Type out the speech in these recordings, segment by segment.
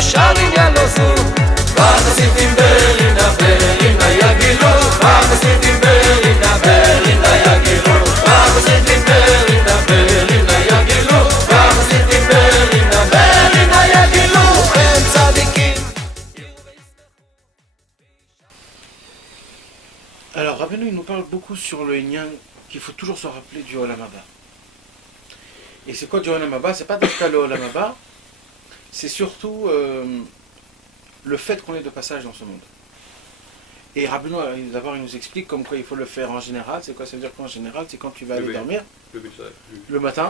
ושרים ילוזו והחסידים ברינה ברינה יגילו והחסידים ברינה ברינה יגילו והחסידים ברינה ברינה יגילו והחסידים ברינה ברינה יגילו הם צדיקים. Alors Rabbeinu il nous parle beaucoup sur le Inyan qu'il faut toujours se rappeler du Olam Haba. Et c'est quoi du Olam Haba? C'est pas d'afka le Olam Haba, c'est surtout le fait qu'on est de passage dans ce monde. Et Rabbeinu d'abord il nous explique comme quoi il faut le faire en général. C'est quoi ça veut dire qu'en général? C'est quand tu vas aller dormir le matin,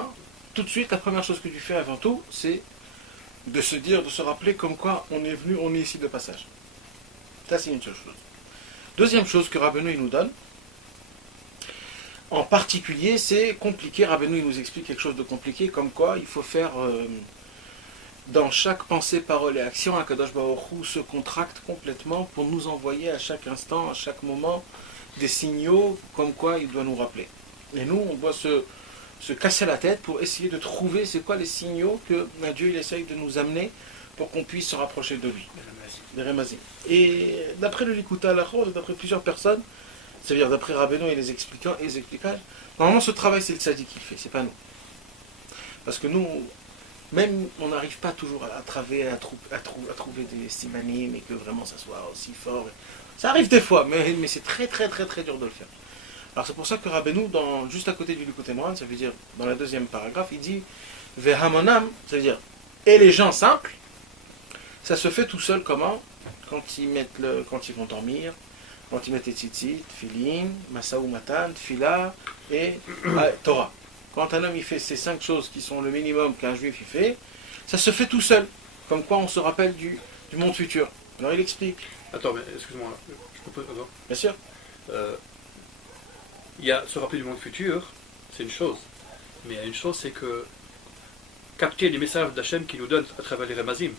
tout de suite la première chose que tu fais avant tout c'est de se dire, de se rappeler comme quoi on est venu, on est ici de passage. Ça c'est une seule chose. Deuxième chose que Rabbeinu il nous donne, en particulier, c'est compliqué. Rabbeinu il nous explique quelque chose de compliqué, comme quoi il faut faire dans chaque pensée, parole et action, Akadosh Baruch Hu se contracte complètement pour nous envoyer à chaque instant, à chaque moment, des signaux comme quoi il doit nous rappeler. Et nous, on doit se casser la tête pour essayer de trouver c'est quoi les signaux que Dieu il essaye de nous amener pour qu'on puisse se rapprocher de lui. Des Remazim. Et d'après le Likuta Halachot, d'après plusieurs personnes, c'est-à-dire d'après Rabbeinu et les expliquants et les explicages, normalement ce travail c'est le tzaddik qui le fait, c'est pas nous. Parce que nous, même on n'arrive pas toujours à trouver des simanim et que vraiment ça soit aussi fort. Ça arrive des fois, mais c'est très très très très dur de le faire. Alors c'est pour ça que Rabbeinu, juste à côté du Likuté Moharan, ça veut dire dans la deuxième paragraphe, il dit Vehamonam, ça veut dire et les gens simples. Ça se fait tout seul comment? Quand ils vont dormir, quand ils mettent les tzitzit, filin, masaou matan, fila et Torah. Quand un homme il fait ces 5 choses qui sont le minimum qu'un juif il fait, ça se fait tout seul. Comme quoi on se rappelle du monde futur. Alors il explique. Attends, mais excuse-moi, je peux poser. Bien sûr. Il y a se rappeler du monde futur, c'est une chose. Mais il y a une chose, c'est que capter les messages d'Hachem qu'il nous donne à travers les Remazim.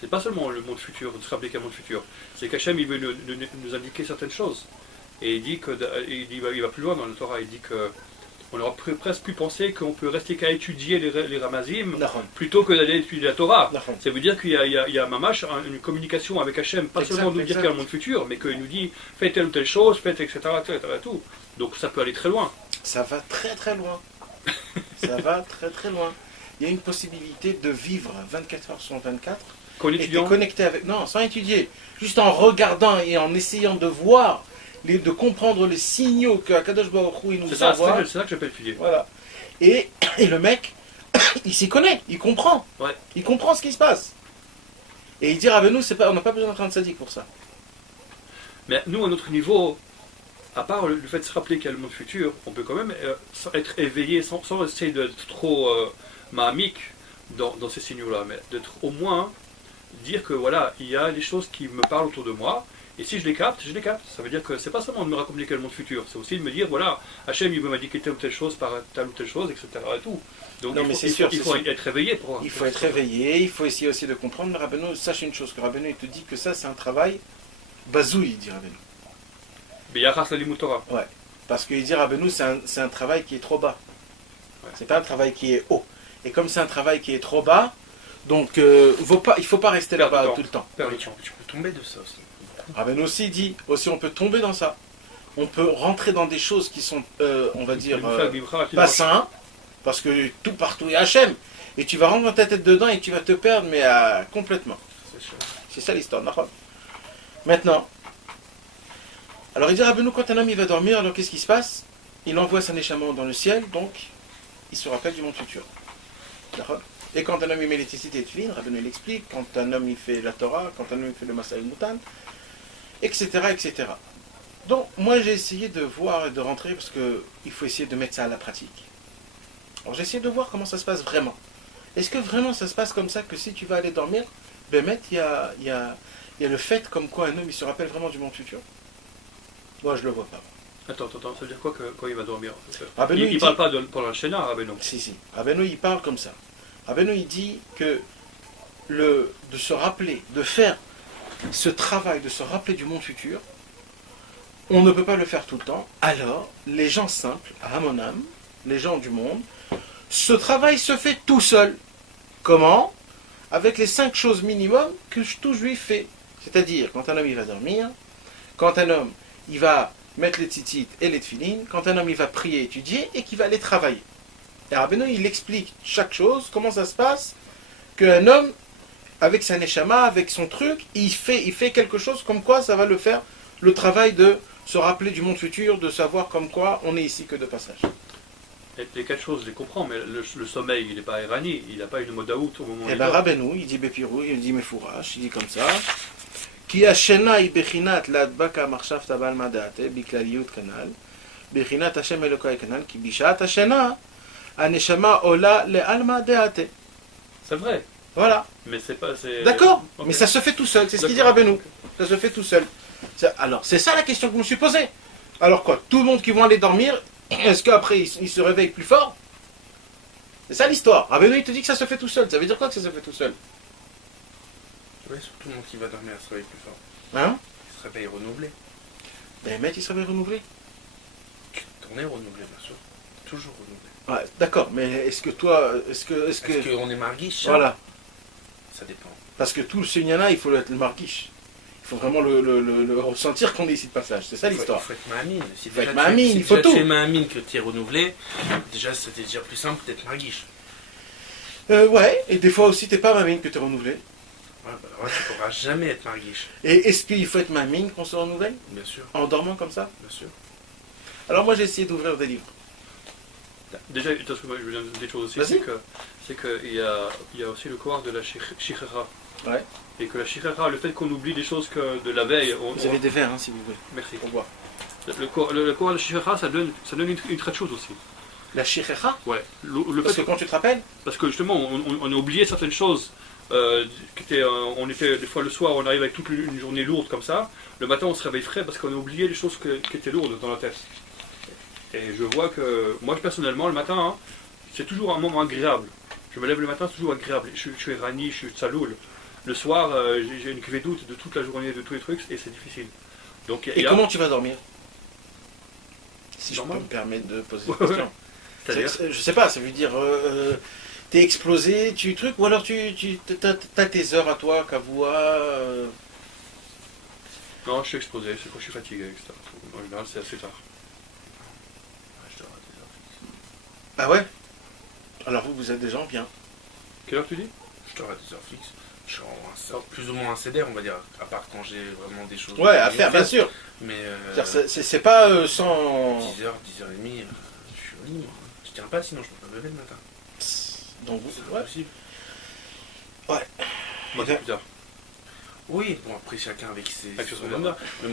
C'est pas seulement le monde futur, de se rappeler qu'un monde futur. C'est qu'Hachem il veut nous indiquer certaines choses. Et il dit il va plus loin dans le Torah, il dit que on aurait presque pu penser qu'on peut rester qu'à étudier les Ramazim plutôt que d'aller étudier la Torah. Ça veut dire qu'il y a mamash, une communication avec Hachem, pas seulement nous dire qu'il y a un monde futur, mais qu'il nous dit faites telle ou telle chose, faites etc. Tout. Donc ça peut aller très loin. Ça va très très loin. Ça va très très loin. Il y a une possibilité de vivre 24 heures sur 24 et de connecter avec... Non, sans étudier. Juste en regardant et en essayant de voir, de comprendre les signaux que Akadosh Baruch Hu il nous envoie. C'est ça que j'appelle étudier. Voilà. Et le mec, il s'y connaît, il comprend. Ouais. Il comprend ce qui se passe. Et il dit, Rabbeinu, on n'a pas besoin d'être un tzaddik pour ça. Mais nous, à notre niveau, à part le fait de se rappeler qu'il y a le monde futur, on peut quand même être éveillé sans essayer d'être trop mahamique dans ces signaux-là, mais d'être au moins dire que voilà, il y a des choses qui me parlent autour de moi, et si je les capte, je les capte. Ça veut dire que c'est pas seulement de me raconter quel monde futur, c'est aussi de me dire, voilà, Hachem il veut m'indiquer telle ou telle chose par telle ou telle chose, etc. Et tout. Donc non, il faut être éveillé pour... Il faut être éveillé, il faut essayer aussi de comprendre. Mais Rabbeinu, sache une chose, que Rabbeinu il te dit que ça c'est un travail bazouille, dit Rabbeinu. B'yachas l'limut Torah. Ouais, parce qu'il dit Rabbeinu c'est un travail qui est trop bas. Ouais. C'est pas un travail qui est haut. Et comme c'est un travail qui est trop bas, donc il ne faut pas rester là-bas tout le temps. Tu peux tomber de ça aussi. Rabbeinu aussi dit, aussi on peut tomber dans ça. On peut rentrer dans des choses qui sont, on va dire, pas sains, parce que tout partout il y a Hachem. Et tu vas rentrer dans ta tête dedans et tu vas te perdre, mais complètement. C'est ça l'histoire. Maintenant, alors il dit Rabbeinu, quand un homme il va dormir, alors qu'est-ce qui se passe? Il envoie son échappement dans le ciel, donc il se rappelle du monde futur. D'accord? Et quand un homme il met l'électricité et Tfilin, Rabbeinu l'explique, quand un homme il fait la Torah, quand un homme il fait le Masaï Moutan, etc., etc. Donc moi j'ai essayé de voir et de rentrer parce qu'il faut essayer de mettre ça à la pratique. Alors j'ai essayé de voir comment ça se passe vraiment. Est-ce que vraiment ça se passe comme ça que si tu vas aller dormir, il y a le fait comme quoi un homme il se rappelle vraiment du monde futur? Moi je le vois pas. Attends, ça veut dire quoi quand il va dormir? Rabbeinu, il ne parle pas pendant le Shena, Rabbeinu. Si. Rabbeinu il parle comme ça. Rabbeinu il dit que de se rappeler, de faire ce travail, de se rappeler du monde futur, on ne peut pas le faire tout le temps. Alors, les gens simples, Hamonam, les gens du monde, ce travail se fait tout seul. Comment? avec les 5 choses minimum que tout juif fait. C'est-à-dire, quand un homme il va dormir, quand un homme il va mettre les tzitzit et les tefilines, quand un homme il va prier, étudier, et qu'il va aller travailler. Et Rabbeinu, il explique chaque chose, comment ça se passe, qu'un homme, avec sa neshama, avec son truc, il fait quelque chose comme quoi ça va le faire, le travail de se rappeler du monde futur, de savoir comme quoi on est ici que de passage. Et les 4 choses, je les comprends, mais le sommeil, il n'est pas irani, il n'a pas une modaout au moment où Et il bien dort. Rabbeinu, il dit Bepirou, il dit Mefourash, il dit comme ça. Ki hashena hi bechinat ladbaka marshavta bal madate biklaliyut kanal. Bechinat Hashem Elokai kanal ki bishat hashena aneshama ola le alma deate. C'est vrai, Voilà. mais c'est pas... D'accord, Ok. mais ça se fait tout seul, c'est ce qu'il dit D'accord. Rabbeinu. Ça se fait tout seul. Alors, c'est ça la question que je me suis posée. Alors quoi, tout le monde qui va aller dormir, est-ce qu'après il se réveille plus fort? C'est ça l'histoire. Rabbeinu il te dit que ça se fait tout seul. Ça veut dire quoi que ça se fait tout seul? Oui, surtout le monde qui va dormir se réveille plus fort. Hein? Il se réveille renouvelé. Ben, mec, il se réveille renouvelé. On est renouvelé, bien sûr. Toujours renouvelé. Ouais, d'accord, mais est-ce que toi, est-ce que... Est-ce qu'on est marguiche? Voilà, Ça dépend. parce que tout le sunyana, il faut être le marguiche. Il faut vraiment le ressentir qu'on est ici de passage. C'est ça l'histoire. Il faut être mahamine. Si Faut déjà être mahamine, il faut tu tout. es mahamine que tu es renouvelé, déjà c'était déjà plus simple d'être marguiche. Ouais, et des fois aussi, t'es pas mamine que t'es renouvelé. Ouais, bah, alors là, tu pourras jamais être marguiche. Et est-ce qu'il faut être mamine qu'on se renouvelle? Bien sûr, En dormant comme ça? bien sûr. Alors moi, j'ai essayé d'ouvrir des livres. Déjà, parce que moi, je veux dire des choses aussi, Vas-y. c'est qu'il y a aussi le courant de la shichera. Ouais. Et que la shichera, le fait qu'on oublie des choses que de la veille, Vous avez des verres, hein, si vous voulez, merci. pour boire. Le courant de la shichera, ça donne une très de choses aussi. La shichecha? Ouais. Le Parce fait que quand tu te rappelles, Parce que justement, on a oublié certaines choses. On était des fois le soir, on arrive avec toute une journée lourde comme ça. Le matin, on se réveille frais parce qu'on a oublié les choses qui étaient lourdes dans la tête. Et je vois que moi, personnellement, le matin, hein, c'est toujours un moment agréable. Je me lève le matin, c'est toujours agréable. Je suis rani, je suis tsaloul. Le soir, j'ai une cuvée doute de toute la journée, de tous les trucs, et c'est difficile. Donc, et comment tu vas dormir? Si je peux Normal. me permettre de poser Ouais, cette question. C'est-à-dire Je sais pas, ça veut dire t'es explosé, tu truc, ou alors t'as tes heures à toi, Kavoua. Non, je suis exposé, c'est quand je suis fatigué, etc. En général, c'est assez tard. Ouais, je dors à des heures fixes. Ah ouais? Alors vous êtes des gens bien. Quelle heure tu dis? Je dors à des heures fixes. Je suis plus ou moins un CDR, on va dire, à part quand j'ai vraiment des choses. Ouais, à faire, bien sûr. Mais C'est-à-dire, c'est pas sans. 10h, 10h30, je suis au lit, moi. Je tiens pas, sinon je peux pas me lever le matin. Donc C'est vous. pas Ouais. possible. Moi, c'est plus tard. Oui, bon après chacun avec ses Avec son horaires. horaire. Mais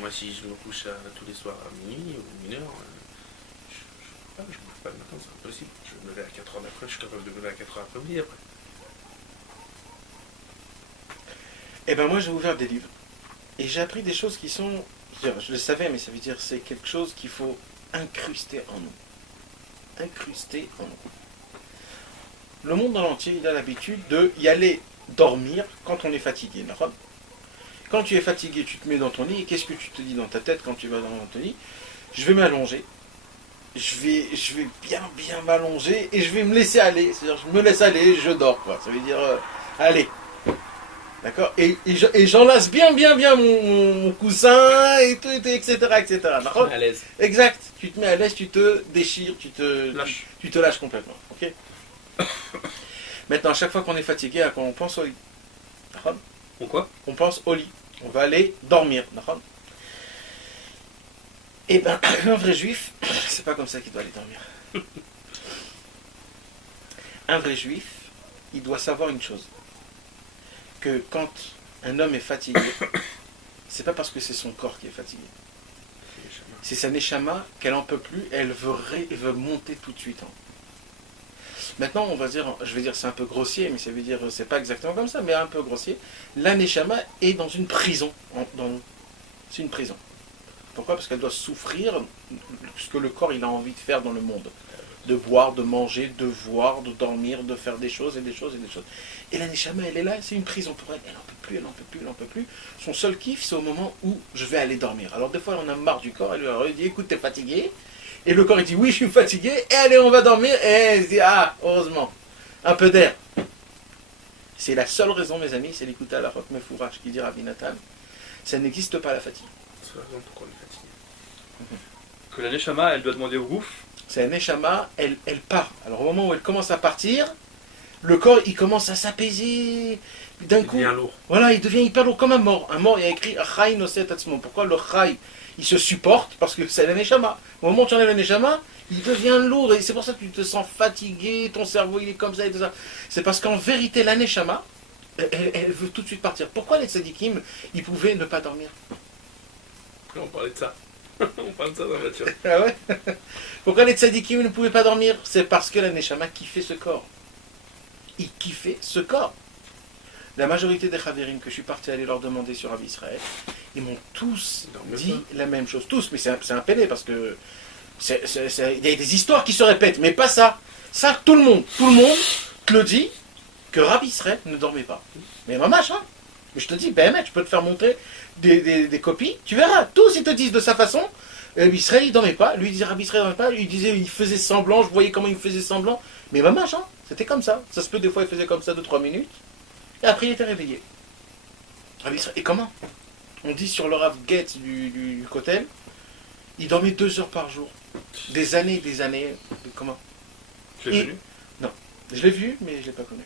moi si je me couche tous les soirs à minuit ou 1h, je me couche pas le matin, c'est impossible. Je vais me lever à 4h d'après, je suis capable de me lever à 4h après-midi après. Eh ben moi j'ai ouvert des livres. Et j'ai appris des choses qui sont. Je le savais, mais ça veut dire c'est quelque chose qu'il faut incruster en nous. Incruster en nous. Le monde dans l'entier, il a l'habitude de y aller dormir quand on est fatigué. D'accord? Quand tu es fatigué, tu te mets dans ton lit, et qu'est-ce que tu te dis dans ta tête quand tu vas dans ton lit? Je vais m'allonger, je vais bien m'allonger, et je vais me laisser aller. C'est-à-dire, je me laisse aller, je dors, quoi. Ça veut dire, allez. D'accord? Et j'enlace bien mon coussin, et tout, etc., etc. D'accord? À l'aise. Exact. Tu te mets à l'aise, tu te déchires, tu te lâches complètement. Ok? Maintenant, à chaque fois qu'on est fatigué, à quoi on pense au lit? D'accord? Pourquoi? On pense au lit. On va aller dormir. D'accord? Eh ben, un vrai juif, c'est pas comme ça qu'il doit aller dormir. Un vrai juif, il doit savoir une chose. Que quand un homme est fatigué, c'est pas parce que c'est son corps qui est fatigué. C'est sa neshama qu'elle en peut plus, elle veut monter tout de suite. Maintenant, on va dire, je vais dire c'est un peu grossier, mais ça veut dire c'est pas exactement comme ça, mais un peu grossier. La neshama est dans une prison. C'est une prison. Pourquoi? Parce qu'elle doit souffrir ce que le corps il a envie de faire dans le monde. De boire, de manger, de voir, de dormir, de faire des choses et des choses et des choses. Et la neshama, elle est là, c'est une prison pour elle. Elle n'en peut plus, elle n'en peut plus, elle n'en peut plus. Son seul kiff, c'est au moment où je vais aller dormir. Alors des fois, on a marre du corps, elle lui dit, écoute, t'es fatigué. Et le corps, il dit, oui, je suis fatigué. Et allez, on va dormir. Et elle se dit, ah, heureusement, un peu d'air. C'est la seule raison, mes amis, c'est l'écouter à la roque Mefourach qui dit Rabbi Nathan. Ça n'existe pas la fatigue. C'est la raison pourquoi on est fatigué. Que la Neshama, elle doit demander au Gouf. C'est la Neshama, elle part. Alors au moment où elle commence à partir, le corps il commence à s'apaiser. Puis d'un coup, Il devient lourd. voilà, il devient hyper lourd comme un mort. Un mort, il y a écrit Chai Noset Atzmo. Pourquoi le Chai il se supporte? Parce que c'est la Neshama. Au moment où tu enlèves la Neshama, il devient lourd. Et c'est pour ça que tu te sens fatigué, ton cerveau il est comme ça et tout ça. C'est parce qu'en vérité, la Neshama, elle veut tout de suite partir. Pourquoi les tzadikim, ils pouvaient ne pas dormir? On parlait de ça. On parle de ça dans la voiture. Ah ouais. Pourquoi les tzadikim ne pouvaient pas dormir? C'est parce que la Neshama kiffait ce corps. Il kiffait ce corps. La majorité des Chaverim que je suis parti aller leur demander sur Rabbi Israël, ils m'ont tous dit la même chose. Tous, mais c'est un pélé parce que il y a des histoires qui se répètent, mais pas ça. Ça, tout le monde te le dit que Rabbi Israël ne dormait pas. Mais mamache, hein. Mais je te dis, ben mec, je peux te faire montrer des copies, tu verras. Tous ils te disent de sa façon. Rabbi Israël il dormait pas, lui il disait Rabbi Israël dormait pas, lui il disait il faisait semblant, je voyais comment il faisait semblant. Mais mamache, hein, c'était comme ça. Ça se peut des fois il faisait comme ça 2-3 minutes. Et après, il était réveillé. Et comment? On dit sur le Rav Getz du Kotel, il dormait 2 heures par jour. Des années. Comment? Tu l'as connu? Non. Je l'ai vu, mais je ne l'ai pas connu.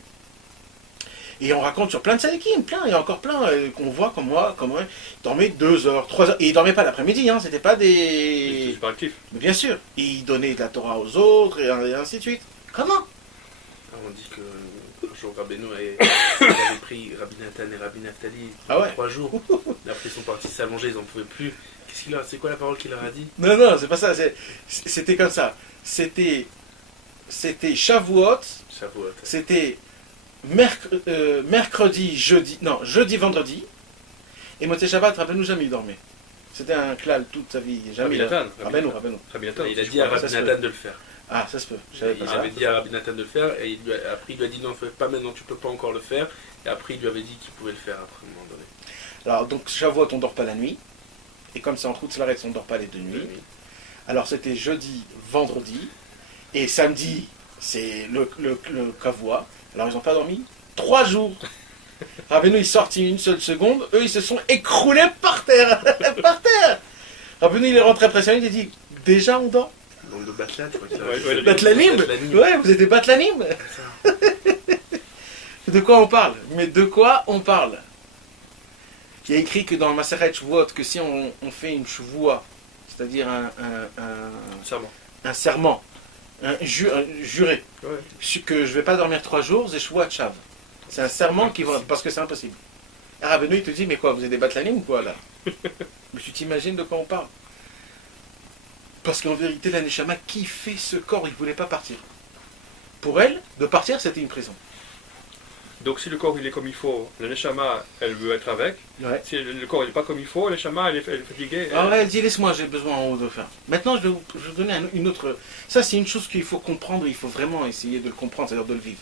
Et on raconte sur plein de tzadikim, plein, il y a encore plein qu'on voit comme moi, il dormait 2 heures, 3 heures. Et il ne dormait pas l'après-midi, hein, c'était pas Il des. était super actif. Mais bien sûr. Et il donnait de la Torah aux autres, et ainsi de suite. Comment? On dit que un jour Rabbeinu avait pris Rabbi Nathan et Rabbi Naftali Ah ouais. 3 jours. Et après ils sont partis s'allonger, ils n'en pouvaient plus. C'est quoi la parole qu'il leur a dit? Non, c'est pas ça. C'était comme ça. C'était Shavuot. Shavuot. C'était mercredi, jeudi, vendredi. Et Motzei Shabbat, Rabbeinu jamais il dormait. C'était un klal toute sa vie. Jamais. Rabbi Nathan. Rabbeinu. Rabbi Nathan. Il a je dit à crois. Rabbi ça se Nathan de le faire. Ah, ça se peut. Je Il savais pas ça. avait dit à Rabbi Nathan de le faire et après il lui a dit non, fais pas maintenant, tu peux pas encore le faire. Et après il lui avait dit qu'il pouvait le faire après un moment donné. Alors, donc, Shavuot, on dort pas la nuit. Et comme c'est en route Slaret, on dort pas les 2 nuits. Alors, c'était jeudi, vendredi. Et samedi, c'est le Kavua. Alors, ils n'ont pas dormi 3 jours. Rabbeinu, il sortit une seule seconde. Eux, ils se sont écroulés par terre. Par terre. Rabbeinu, il est rentré impressionné. Il a dit, déjà, on dort? Donc de Batlan, je crois qu'il a Ouais, Batlanim. Ouais, vous étiez Batlanim. De quoi on parle? Mais de quoi on parle? Il y a écrit que dans le Maseret Shavuot que si on fait une Shavua, c'est-à-dire un serment, juré, Ouais. que je ne vais pas dormir 3 jours, c'est Shavuot Shav. C'est un serment qui va, parce que c'est impossible. Et Rabbeinu, il te dit, mais quoi, vous êtes des Batlanim ou quoi là? Mais tu t'imagines de quoi on parle? Parce qu'en vérité, la Neshama kiffait ce corps, il ne voulait pas partir. Pour elle, de partir, c'était une prison. Donc si le corps il est comme il faut, la Neshama elle veut être avec. Ouais. Si le corps il n'est pas comme il faut, la Neshama elle est fatiguée. Ah ouais, elle dit laisse-moi, j'ai besoin en haut de faire. Maintenant, je vais vous donner une autre. Ça, c'est une chose qu'il faut comprendre, il faut vraiment essayer de le comprendre, c'est-à-dire de le vivre.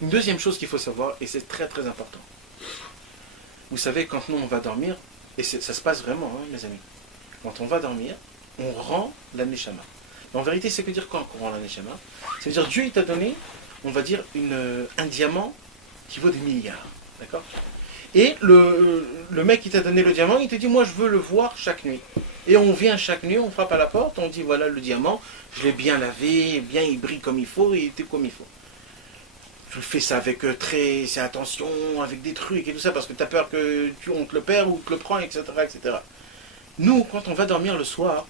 Une deuxième chose qu'il faut savoir, et c'est très très important. Vous savez, quand nous on va dormir, et ça se passe vraiment, hein, mes amis, quand on va dormir, on rend la Neshama. Mais en vérité, c'est que dire quoi qu'on rend la Neshama? C'est-à-dire Dieu il t'a donné, on va dire, un diamant qui vaut des milliards. D'accord? Et le mec qui t'a donné le diamant, il te dit, moi je veux le voir chaque nuit. Et on vient chaque nuit, on frappe à la porte, on dit, voilà le diamant, je l'ai bien lavé, bien il brille comme il faut, et il était comme il faut. Je fais ça avec c'est attention, avec des trucs et tout ça, parce que tu as peur on te le perd ou te le prend, etc., etc. Nous, quand on va dormir le soir,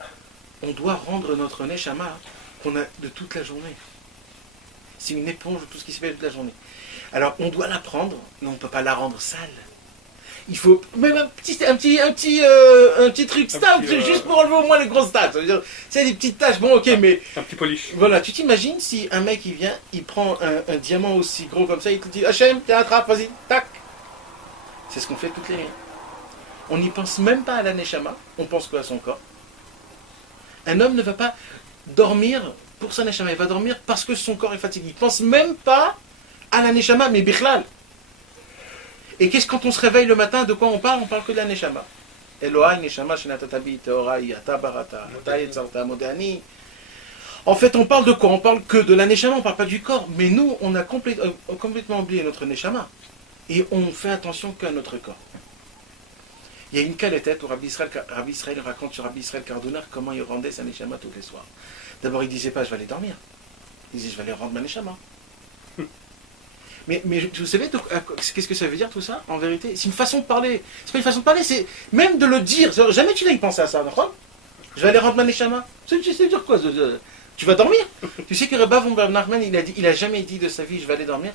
on doit rendre notre neshama qu'on a de toute la journée. C'est une éponge de tout ce qui se fait toute la journée. Alors, on doit la prendre, mais on ne peut pas la rendre sale. Il faut même un petit truc stable, juste pour enlever au moins les grosses taches. C'est des petites taches, bon ok, mais... Un petit polish. Voilà, tu t'imagines si un mec il vient, il prend un diamant aussi gros comme ça, il te dit Hachem, t'es attrape, vas-y, tac. C'est ce qu'on fait toutes les nuits. On n'y pense même pas à la neshama, on pense quoi à son corps. Un homme ne va pas dormir pour sa neshama, il va dormir parce que son corps est fatigué. Il ne pense même pas à la neshama, mais bichlal. Et qu'est-ce quand on se réveille le matin, de quoi on parle? On parle que de la neshama. Elohai neshama shenatatabi teorai atabarata taetzarta modani. En fait, on parle de quoi? On parle que de la neshama, on ne parle pas du corps. Mais nous, on a complètement oublié notre neshama. et on fait attention qu'à notre corps. Il y a une tête où Rabbi Israël raconte sur Rabbi Israël Kardounar comment il rendait sa neshama tous les soirs. D'abord, il ne disait pas je vais aller dormir. Il disait je vais aller rendre ma neshama. Mais vous savez qu'est-ce que ça veut dire tout ça en vérité? C'est une façon de parler. C'est pas une façon de parler, c'est même de le dire. Jamais tu n'as pensé à ça, d'accord? Je vais aller rendre ma neshama. Tu sais dire quoi? Tu vas dormir? Tu sais que Rabbi von Nachman, il a jamais dit de sa vie je vais aller dormir.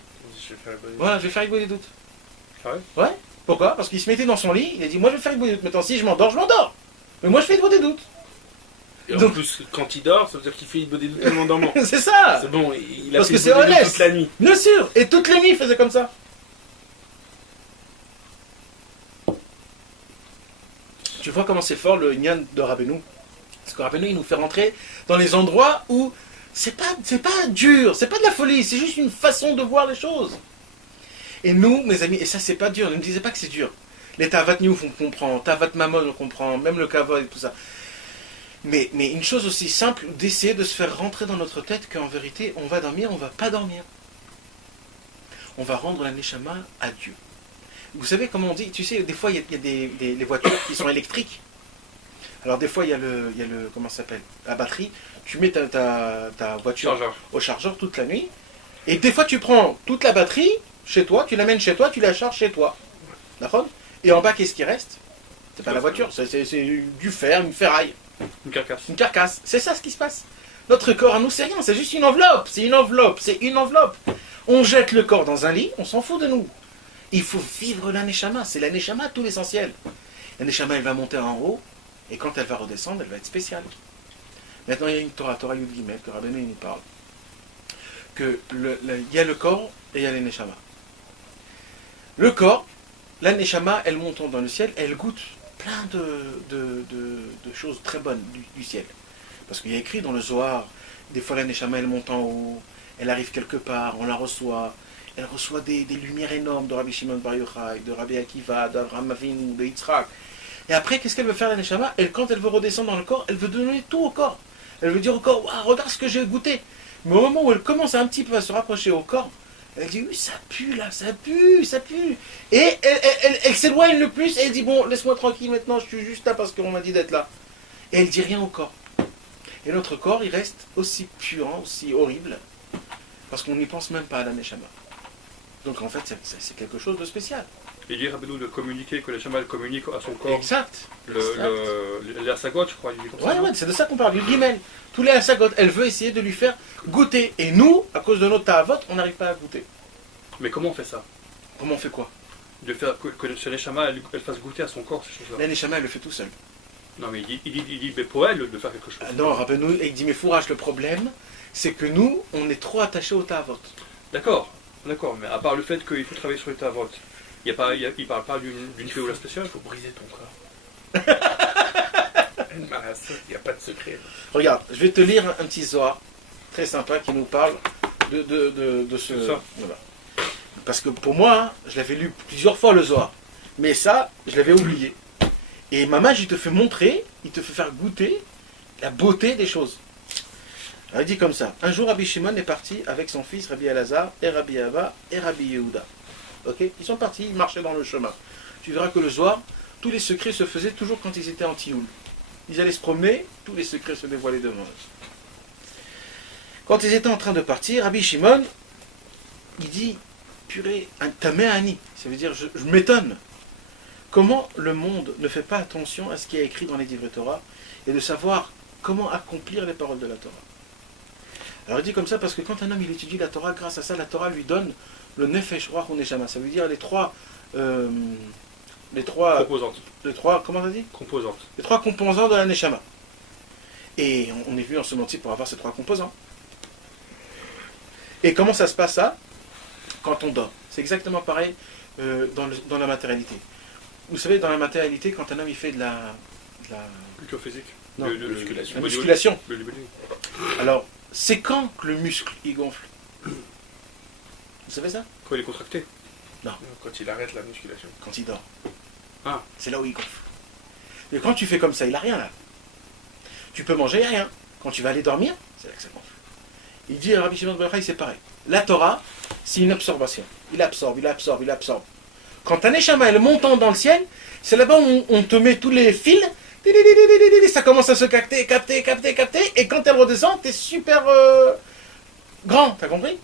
Voilà, je vais faire Igbo des doutes. Ah ouais? Ouais. Pourquoi? Parce qu'il se mettait dans son lit, il a dit moi je vais faire Igbo des doutes. Maintenant si je m'endors, je m'endors. Mais moi je fais Igbo des doutes. Et en Donc- plus, quand il dort, ça veut dire qu'il fait des doutes en dormant. C'est ça. C'est bon, il a Parce fait que des c'est doutes honnête. toute la nuit. Bien sûr. Et toutes les nuits il faisait comme ça. Tu vois comment c'est fort le Nyan de Rabbeinu. Parce que Rabbeinu il nous fait rentrer dans les endroits où c'est pas dur, c'est pas de la folie, c'est juste une façon de voir les choses. Et nous, mes amis, et ça c'est pas dur, ne me disez pas que c'est dur. Les Tavat Niouf on comprend, Tavat Mamon on comprend, même le Kavod et tout ça. Mais une chose aussi simple, d'essayer de se faire rentrer dans notre tête qu'en vérité, on va dormir, on va pas dormir. On va rendre la Neshama à Dieu. Vous savez comment on dit, tu sais, des fois il y a des voitures qui sont électriques. Alors des fois il y a le comment ça s'appelle? La batterie, tu mets ta voiture Chargeur. au chargeur toute la nuit. Et des fois tu prends toute la batterie chez toi, tu l'amènes chez toi, tu la charges chez toi. D'accord? Et en bas qu'est-ce qui reste? C'est pas la voiture, c'est du fer, une ferraille. Une carcasse. Une carcasse, c'est ça ce qui se passe. Notre corps à nous, c'est rien, c'est juste une enveloppe, c'est une enveloppe, c'est une enveloppe. On jette le corps dans un lit, on s'en fout de nous. Il faut vivre la neshama, c'est la neshama tout l'essentiel. La neshama, elle va monter en haut, et quand elle va redescendre, elle va être spéciale. Maintenant, il y a une Torah Yud Gimel, que Rabbeinu nous parle. Que il y a le corps et il y a les neshama. Le corps, la neshama, elle monte dans le ciel, elle goûte plein de choses très bonnes du ciel. Parce qu'il y a écrit dans le Zohar, des fois la neshama elle monte en haut, elle arrive quelque part, on la reçoit, elle reçoit des lumières énormes de Rabbi Shimon Bar Yochai, de Rabbi Akiva, d'Abraham Avinu, de Yitzhak. Et après, qu'est-ce qu'elle veut faire la neshama? Quand elle veut redescendre dans le corps, elle veut donner tout au corps. Elle veut dire au corps, waouh, regarde ce que j'ai goûté. Mais au moment où elle commence un petit peu à se rapprocher au corps, elle dit, oui, ça pue là, ça pue, ça pue. Et elle s'éloigne le plus et elle dit, bon, laisse-moi tranquille maintenant, je suis juste là parce qu'on m'a dit d'être là. Et elle dit rien au corps. Et notre corps, il reste aussi puant, aussi horrible, parce qu'on n'y pense même pas à la neshama. Donc en fait, c'est quelque chose de spécial. Il dit Rabbeinu de communiquer, que les chamal communiquent à son corps. Exact. La sagote, je crois, il dit comme ça. Ouais, c'est de ça qu'on parle, du guimel. Tous les hasagot, elle veut essayer de lui faire goûter. Et nous, à cause de notre ta'avot, on n'arrive pas à goûter. Mais comment on fait ça? Comment on fait quoi? De faire que les chamas, elle fasse goûter à son corps ces choses-là. La neshama, elle le fait tout seul. Non, mais il dit mais pour elle de faire quelque chose. Ah non, Rabbeinu, il dit, mais fourrage, le problème, c'est que nous, on est trop attachés au ta'avot. D'accord, mais à part le fait qu'il faut travailler sur les tavot, il ne parle pas d'une féoula spéciale. Il faut briser ton corps. Il n'y a pas de secret. Regarde, je vais te lire un petit Zohar très sympa qui nous parle de ce... Ça. Voilà. Parce que pour moi, hein, je l'avais lu plusieurs fois le Zohar. Mais ça, je l'avais oublié. Et Mamaj, il te fait montrer, il te fait faire goûter la beauté des choses. Alors, il dit comme ça. Un jour, Rabbi Shimon est parti avec son fils, Rabbi Elazar, et Rabbi Abba, et Rabbi Yehuda. Ok? Ils sont partis, ils marchaient dans le chemin. Tu verras que le Zohar, tous les secrets se faisaient toujours quand ils étaient en tioul. Ils allaient se promener, tous les secrets se dévoilaient devant eux. Quand ils étaient en train de partir, Rabbi Shimon, il dit, purée, tamé ani, ça veut dire, je m'étonne. Comment le monde ne fait pas attention à ce qui est écrit dans les livres Torah et de savoir comment accomplir les paroles de la Torah. Alors il dit comme ça parce que quand un homme il étudie la Torah, grâce à ça, la Torah lui donne le nefesh ruach uneshama. Ça veut dire les trois comment ça dit? Composante. Les trois composants de la neshama. Et on est venu en ce moment-ci pour avoir ces trois composants. Et comment ça se passe ça? Quand on dort. C'est exactement pareil dans la matérialité. Vous savez, dans la matérialité, quand un homme il fait de la Culture physique. Non, musculation. la musculation. Le bodybuilding. Alors, c'est quand que le muscle il gonfle? Vous savez ça? Quand il est contracté. Quand il arrête la musculation. Quand il dort. Ah. C'est là où il gonfle. Et quand tu fais comme ça, il n'a rien là. Tu peux manger, il n'y a rien. Quand tu vas aller dormir, c'est là que ça gonfle. Il dit à Rabbi Shimon Bar Yochai, c'est pareil. La Torah, c'est une absorption. Il absorbe. Quand ta Neshama elle monte dans le ciel, c'est là-bas où on te met tous les fils, ça commence à se capter, et quand elle redescend, t'es super grand, t'as compris?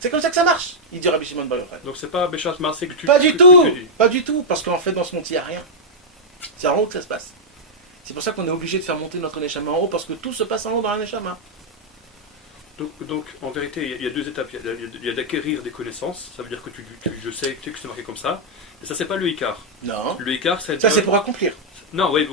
C'est comme ça que ça marche, il dit Rabbi Shimon Bar Yochai. Donc c'est pas Béchat Maasé que tu Pas du tout, que tu dis. pas du tout, parce qu'en fait dans ce monde il n'y a rien. C'est en haut que ça se passe. C'est pour ça qu'on est obligé de faire monter notre Neshama en haut, parce que tout se passe en haut dans la Neshama. Donc, en vérité, il y a deux étapes. Il y a d'acquérir des connaissances, ça veut dire que je sais que c'est marqué comme ça. Et ça, c'est pas le Icar. Non. Le Icar, Ça c'est pour accomplir. Non, oui,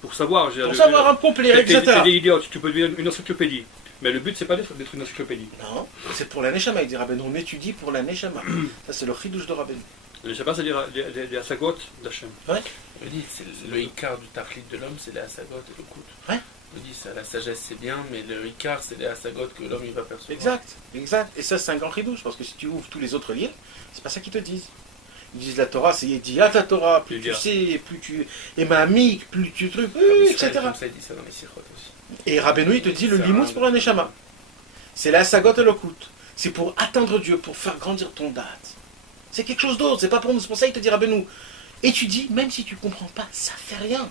pour savoir. Pour savoir accomplir, etc. C'est des idiots, tu peux devenir une encyclopédie. Mais le but, c'est pas d'être une encyclopédie. Non, c'est pour la Neshama, il dit Rabbeinu, on étudie pour la Neshama. Ça c'est le chidouche de Rabbeinu. Je sais pas, c'est-à-dire les Asagot d'Hachem. Ouais. Je dis, c'est le Icar du Tachlit de l'homme, c'est les Asagot et le Kout. Ouais. Je dis, ça, la sagesse c'est bien, mais le Icar c'est les Asagot que l'homme il va percevoir. Exact. Et ça c'est un grand chidouche, parce que si tu ouvres tous les autres livres, c'est pas ça qu'ils te disent. Ils disent la Torah, c'est Yediat la Torah, plus tu sais, plus tu es mamik, plus tu trucs, etc. Comme ça, il dit ça dans les Sichot aussi. Et Rabbeinu il te dit le limou c'est pour la Neshama. C'est la Sagot et le Kout. C'est pour atteindre Dieu, pour faire grandir ton date. C'est quelque chose d'autre, c'est pas pour nous. C'est pour ça qu'il te dit Rabbeinu, étudie, même si tu comprends pas, ça fait rien.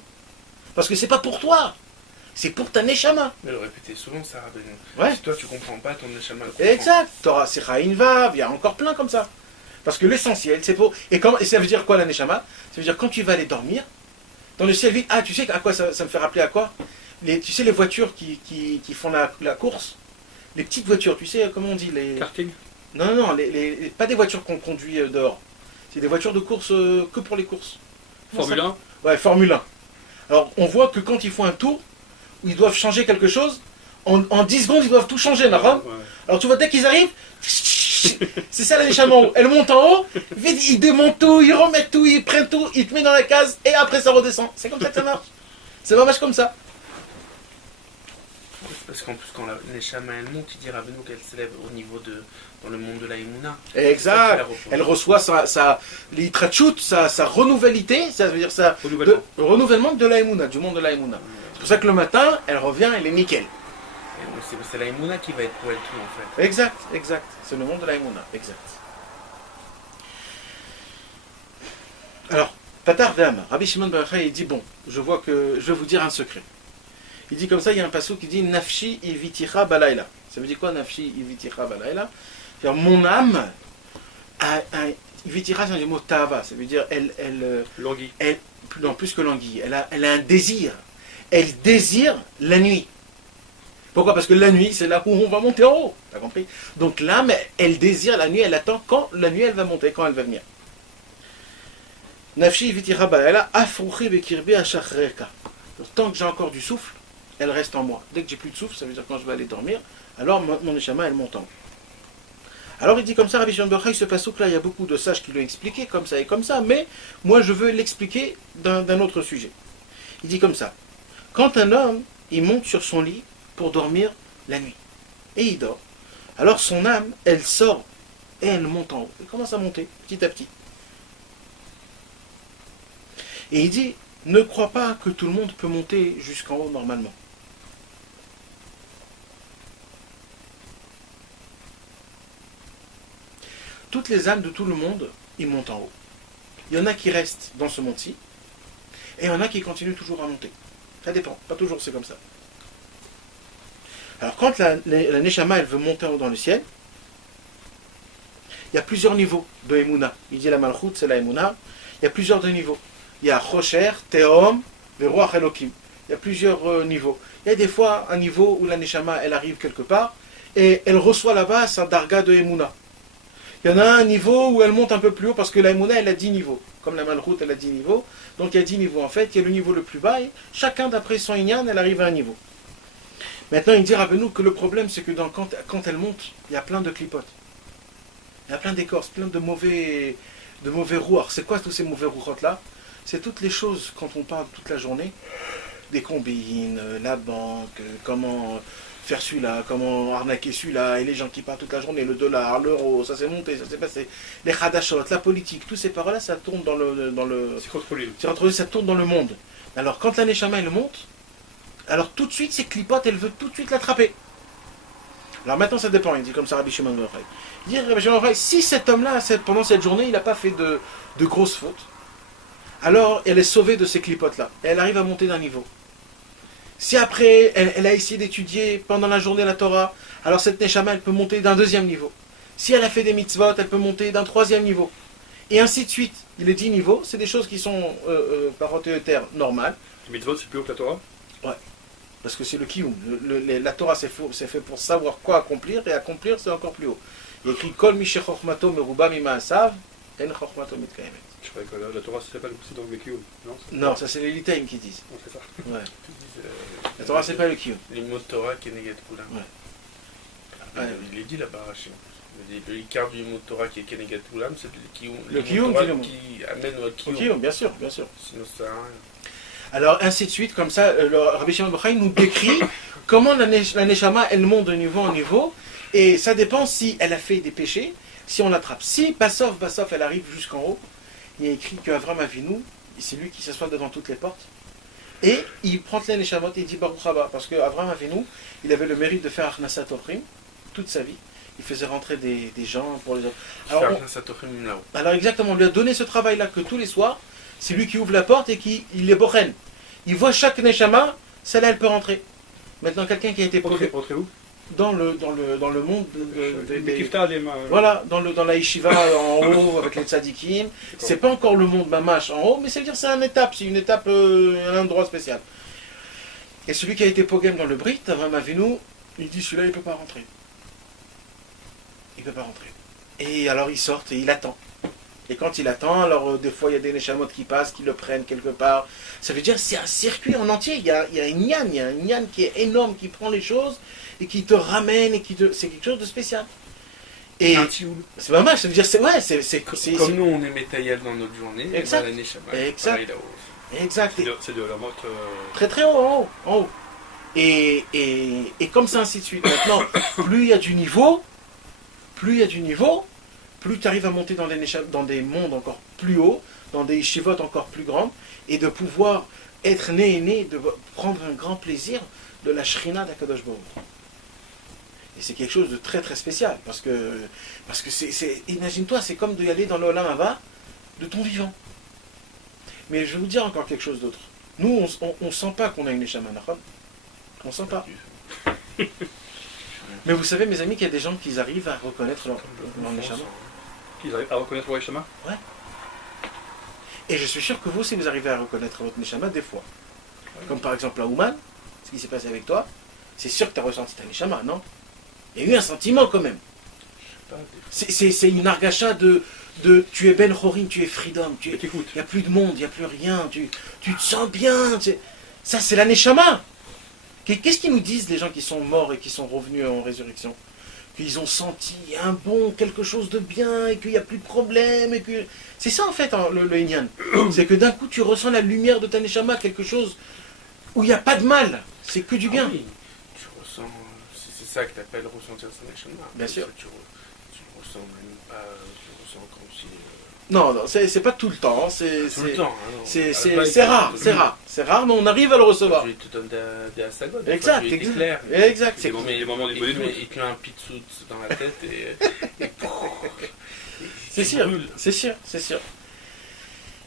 Parce que c'est pas pour toi, c'est pour ta Neshama. Mais le répéter souvent ça, Rabbeinu. Ouais. Si toi tu comprends pas, ton Neshama le comprend. Exact. Torah Secha Invav, il y a encore plein comme ça. Parce que l'essentiel, c'est pour. Et ça veut dire quoi la Neshama? Ça veut dire quand tu vas aller dormir, dans le ciel vide, tu sais à quoi ça me fait rappeler à quoi? Tu sais les voitures qui font la course? Les petites voitures, tu sais comment on dit les... Karting. Non, pas des voitures qu'on conduit dehors. C'est des voitures de course que pour les courses. Formule 1. Ouais, Formule 1. Alors, on voit que quand ils font un tour, où ils doivent changer quelque chose, en 10 secondes, ils doivent tout changer, d'accord? Ouais. Alors, tu vois, dès qu'ils arrivent, c'est ça la Neshama en haut. Elle monte en haut, vite, ils démontent tout, ils remettent tout, ils prennent tout, ils te mettent dans la case, et après ça redescend. C'est comme ça que ça marche. C'est vraiment comme ça. Parce qu'en plus, quand la Neshama elle monte, il dit Rabbeinu qu'elle s'élève au niveau dans le monde de la Emouna. Exact. Elle reçoit sa l'itratchout, sa renouvelité, ça veut dire le renouvellement de la Emouna, du monde de la Emouna. C'est pour ça que le matin, elle revient, elle est nickel. C'est la Emouna qui va être pour elle tout en fait. Exact. C'est le monde de la Emouna, exact. Alors, Patar Ve'amar, Rabbi Shimon Bar Yochai, il dit bon, je vois que je vais vous dire un secret. Il dit comme ça, il y a un passage qui dit Nafshi iviticha balayla. Ça veut dire quoi Nafshi iviticha balayla? C'est-à-dire mon âme, iviticha c'est un mot tava, ça veut dire Languille. non, plus que l'anguille, elle a un désir. Elle désire la nuit. Pourquoi? Parce que la nuit, c'est là où on va monter en haut. T'as compris? Donc l'âme, elle désire la nuit, elle attend quand la nuit elle va monter, quand elle va venir. Nafshi iviticha balayla, afrouchi bekirbi ashachreka. Tant que j'ai encore du souffle, elle reste en moi. Dès que j'ai plus de souffle, ça veut dire quand je vais aller dormir, alors mon Neshama, elle monte en haut. Alors il dit comme ça, Rabbi Shimon Bar Yochai, ce passouk là, il y a beaucoup de sages qui l'ont expliqué comme ça et comme ça, mais moi je veux l'expliquer d'un autre sujet. Il dit comme ça, quand un homme, il monte sur son lit pour dormir la nuit, et il dort, alors son âme, elle sort et elle monte en haut. Elle commence à monter petit à petit. Et il dit, ne crois pas que tout le monde peut monter jusqu'en haut normalement. Toutes les âmes de tout le monde, ils montent en haut. Il y en a qui restent dans ce monde-ci, et il y en a qui continuent toujours à monter. Ça dépend, pas toujours c'est comme ça. Alors quand la Neshama, elle veut monter en haut dans le ciel, il y a plusieurs niveaux de Emouna. Il dit la Malchut, c'est la Emouna. Il y a plusieurs de niveaux. Il y a Chosher, Tehom, Veruach Elokim. Il y a plusieurs niveaux. Il y a des fois un niveau où la Neshama, elle arrive quelque part, et elle reçoit là-bas sa darga de Emouna. Il y en a un niveau où elle monte un peu plus haut parce que la Emouna, elle a 10 niveaux. Comme la Malchut, elle a 10 niveaux. Donc il y a 10 niveaux en fait. Il y a le niveau le plus bas et chacun d'après son Inyan, elle arrive à un niveau. Maintenant, il dit Rabbeinu que le problème, c'est que quand elle monte, il y a plein de clipotes. Il y a plein d'écorces, plein de mauvais rouards. C'est quoi tous ces mauvais rouards là? C'est toutes les choses, quand on parle toute la journée, des combines, la banque, comment faire celui-là, comment arnaquer celui-là, et les gens qui parlent toute la journée, le dollar, l'euro, ça s'est monté, ça s'est passé, les khadashot, la politique, toutes ces paroles-là, ça tourne dans le C'est contrôlé. ça tourne dans le monde. Alors quand la Neshama, elle monte, alors tout de suite, ces clipotes, elle veut tout de suite l'attraper. Alors maintenant ça dépend, il dit comme ça Rabbi Shimon ben Yochai. Il dit Rabbi Shimon ben Yochai, si cet homme-là, pendant cette journée, il n'a pas fait de grosses fautes, alors elle est sauvée de ces clipotes-là. Et elle arrive à monter d'un niveau. Si après, elle a essayé d'étudier pendant la journée la Torah, alors cette Neshama, elle peut monter d'un deuxième niveau. Si elle a fait des mitzvot, elle peut monter d'un troisième niveau. Et ainsi de suite. Il est 10 niveaux, c'est des choses qui sont, par terre normales. Le mitzvot, c'est plus haut que la Torah? Parce que c'est le kiyum. La Torah, c'est fait pour savoir quoi accomplir, et accomplir, c'est encore plus haut. Il y a écrit Kol Mishe Chochmato Meruba Mima Asav, En Chochmato Mitkayemet. Je croyais que la Torah, ça s'appelle aussi dans le Kiyum. Non, ça c'est les Litaïm qui disent. Non, c'est ça. Ouais. La Torah, c'est pas le kiyum. Les mots de Torah qui est négatif. Ouais. Il est dit là-bas, Rachid. L'écart du mot de Torah qui est Kenegat Ulam, c'est le kiyum qui amène au Le kiyum. kiyum, bien sûr, bien sûr. Sinon, ça sert à rien. Alors, ainsi de suite, comme ça, le Rabbi Shimon ben Yochai nous décrit comment la Neshama, elle monte de niveau en niveau, et ça dépend si elle a fait des péchés, si on l'attrape. Si, Bassof, elle arrive jusqu'en haut, il y a écrit qu'Avram Avinu, c'est lui qui s'assoit devant toutes les portes, et il prend la Neshamot et il dit Baruch Haba, parce qu'Avram Avinu, il avait le mérite de faire Achnasat Ochrim toute sa vie. Il faisait rentrer des gens pour les autres. Alors exactement, on lui a donné ce travail-là que tous les soirs, c'est lui qui ouvre la porte et qui les bochen. Il voit chaque Neshama, celle-là elle peut rentrer. Maintenant quelqu'un qui a été Rentrer où? dans le monde Voilà. Voilà, dans la yeshiva en haut avec les tzadikim. C'est pas encore le monde mamash en haut, mais ça veut dire c'est une étape, un endroit spécial. Et celui qui a été pogem dans le Brit, Avram Avinu, il dit celui-là il peut pas rentrer. Il peut pas rentrer. Et alors il sort et il attend. Et quand il attend, alors des fois il y a des neshamot qui passent, qui le prennent quelque part. Ça veut dire c'est un circuit en entier. Il y a un nyan qui est énorme, qui prend les choses et qui te ramène et c'est quelque chose de spécial. Et c'est pas mal, ça veut dire c'est comme nous on est métaïal dans notre journée. Exact. Exact. Exact. C'est de la motte. Très très haut, en haut. Et comme ça ainsi de suite. Maintenant, plus il y a du niveau, plus tu arrives à monter dans des mondes encore plus hauts, dans des yeshivot encore plus grandes, et de pouvoir être né, de prendre un grand plaisir de la Shrina d'Akadosh Baruch Hu. Et c'est quelque chose de très très spécial, parce que imagine-toi, c'est comme d'y aller dans l'Olam Haba de ton vivant. Mais je vais vous dire encore quelque chose d'autre. Nous, on ne sent pas qu'on a une Neshama, on ne sent pas. Mais vous savez, mes amis, qu'il y a des gens qui arrivent à reconnaître leur Neshama. Qu'ils arrivent à reconnaître leur Neshama? Ouais. Et je suis sûr que vous aussi, vous arrivez à reconnaître votre Neshama des fois. Comme par exemple à Ouman, ce qui s'est passé avec toi, c'est sûr que tu as ressenti ta Neshama, non? Il y a eu un sentiment quand même. C'est une argacha de tu es Ben Chorin, tu es freedom, il n'y a plus de monde, il n'y a plus rien, tu te sens bien. Ça, c'est la Neshama. Qu'est-ce qu'ils nous disent les gens qui sont morts et qui sont revenus en résurrection? Qu'ils ont senti quelque chose de bien et qu'il n'y a plus de problème. C'est ça en fait le Inyan. C'est que d'un coup tu ressens la lumière de ta Neshama, quelque chose où il n'y a pas de mal, c'est que du bien. Ah oui. Tu ressens, c'est ça que tu appelles ressentir sa Neshama. Bien sûr. Tu ressens même pas, tu ressens comme si... Non, c'est pas tout le temps. Tout le temps. Hein, c'est rare, c'est rare, mais on arrive à le recevoir. Je te donne des astagones. Exact. C'est les moments du bonheur. Il te met un pitsout dans la tête et c'est sûr.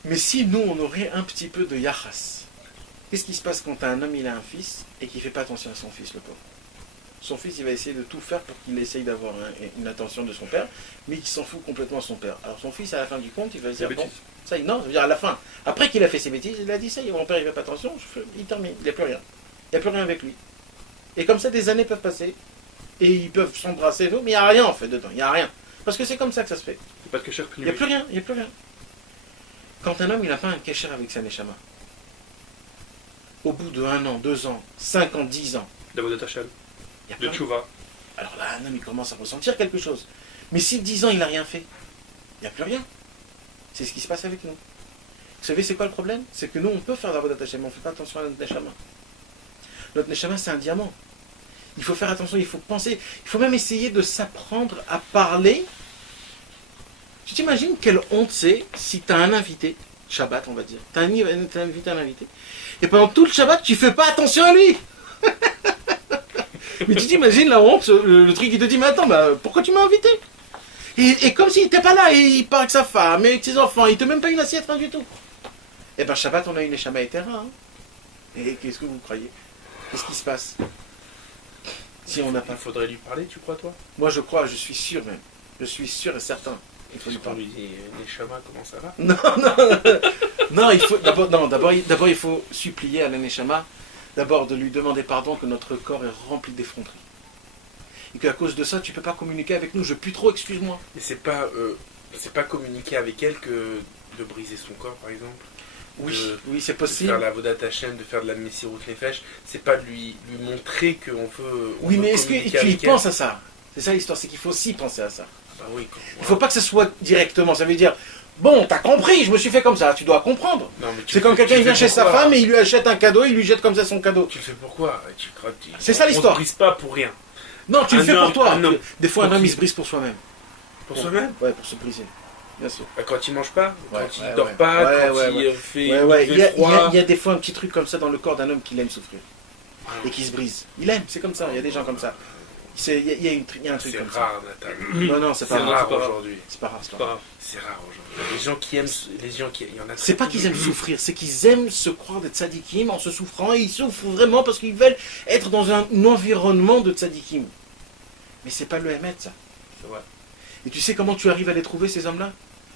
Mais si nous, on aurait un petit peu de yachas, qu'est-ce qui se passe quand un homme il a un fils et qu'il ne fait pas attention à son fils, le pauvre? Son fils, il va essayer de tout faire pour qu'il essaye d'avoir une attention de son père, mais il s'en fout complètement de son père. Alors son fils, à la fin du compte, il va se dire, bon, ça veut dire à la fin, après qu'il a fait ses bêtises, il a dit ça, mon père, il ne fait pas attention, il termine, il n'y a plus rien. Il n'y a plus rien avec lui. Et comme ça, des années peuvent passer, et ils peuvent s'embrasser, mais il n'y a rien en fait dedans, il n'y a rien. Parce que c'est comme ça que ça se fait. Il n'y a plus rien, Quand un homme, il n'a pas un kécher avec sa neshama, au bout de 1 an, 2 ans, 5 ans, 10 ans, d'Avodat Hashem, de Tchouva. Alors là, un homme, il commence à ressentir quelque chose. Mais si 10 ans, il n'a rien fait, il n'y a plus rien. C'est ce qui se passe avec nous. Vous savez, c'est quoi le problème? C'est que nous, on peut faire d'Avodat Hashem, mais on ne fait pas attention à notre neshama. Notre neshama, c'est un diamant. Il faut faire attention, il faut penser, il faut même essayer de s'apprendre à parler. Tu t'imagines quelle honte c'est si tu as un invité, Shabbat on va dire, tu as invité un invité, et pendant tout le Shabbat, tu ne fais pas attention à lui. Mais tu t'imagines la honte, le truc qui te dit, mais attends, bah, pourquoi tu m'as invité et comme s'il n'était pas là, et il part avec sa femme, et avec ses enfants, il te met même pas une assiette, rien du tout. Eh ben Shabbat, on a une Neshama Etera. Hein. Et qu'est-ce que vous croyez? Qu'est-ce qui se passe si on n'a pas? Il faudrait lui parler, tu crois, toi? Moi je crois, je suis sûr même. Je suis sûr et certain. Il faut lui On parler. lui dit, Neshama, comment ça va? Non, il faut d'abord il faut supplier à la Neshama, d'abord de lui demander pardon que notre corps est rempli d'effronteries. Et qu'à cause de ça, tu peux pas communiquer avec nous, je pue trop, excuse-moi. Mais c'est pas communiquer avec elle que de briser son corps, par exemple. Oui, De- oui, c'est De possible. faire la Vodat Hashem, de faire de la Messirut Nefesh, c'est pas lui montrer qu'on veut. Oui, mais est-ce que communiquer tu y avec elle. penses à ça? C'est ça l'histoire, c'est qu'il faut aussi penser à ça. Bah oui, Il faut pas que ce soit directement, ça veut dire, bon, t'as compris, je me suis fait comme ça, tu dois comprendre. Non, mais tu C'est comme fais- quelqu'un tu qui vient fais chez sa pourquoi femme et il lui achète un cadeau, il lui jette comme ça son cadeau. Tu le fais pourquoi? C'est ça, l'histoire. On se brise pas pour rien. Non, tu le Un fais pour homme, toi. un homme. Des fois, un Pour homme, qui? il se brise pour soi-même. Pour soi-même? Ouais, pour se briser. Bien sûr. Bah, quand il mange pas, quand Ouais, il ouais, dort ouais. pas, Ouais, quand ouais, il ouais. fait, Ouais, il il y, fait a, froid. il y a des fois un petit truc comme ça dans le corps d'un homme qui aime souffrir. Et qui se brise. Il aime, c'est comme ça, il y a des gens comme ça. Il y a un truc C'est comme ça. rare, Nathan. Non, c'est C'est pas rare. rare pas grave. aujourd'hui. C'est pas rare, C'est pas grave. C'est rare aujourd'hui. Les gens qui aiment, il y en a. C'est très pas peu. qu'ils aiment souffrir, c'est qu'ils aiment se croire des tzadikim en se souffrant, et ils souffrent vraiment parce qu'ils veulent être dans un environnement de tzadikim. Mais c'est pas le Hémet, ça. C'est vrai. Et tu sais comment tu arrives à les trouver, ces hommes-là?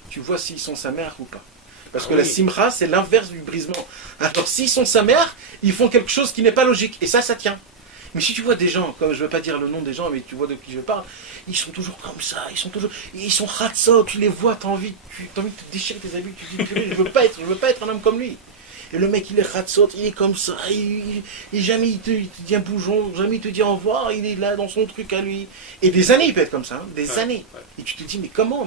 Tu vois s'ils sont sa mère ou pas. Parce Ah que la oui. simra, c'est l'inverse du brisement. Alors s'ils sont sa mère, ils font quelque chose qui n'est pas logique. Et ça tient. Mais si tu vois des gens, comme je ne veux pas dire le nom des gens, mais tu vois de qui je parle, ils sont toujours comme ça, ils sont ratsot, tu les vois, t'as envie de te déchirer tes habits, tu te dis, purée, je veux pas être un homme comme lui. Et le mec, il est ratsot, il est comme ça, et jamais il te dit un bougeon, jamais il te dit au revoir, il est là dans son truc à lui. Et des années, il peut être comme ça, hein, des Ouais, années. ouais. Et tu te dis, mais comment?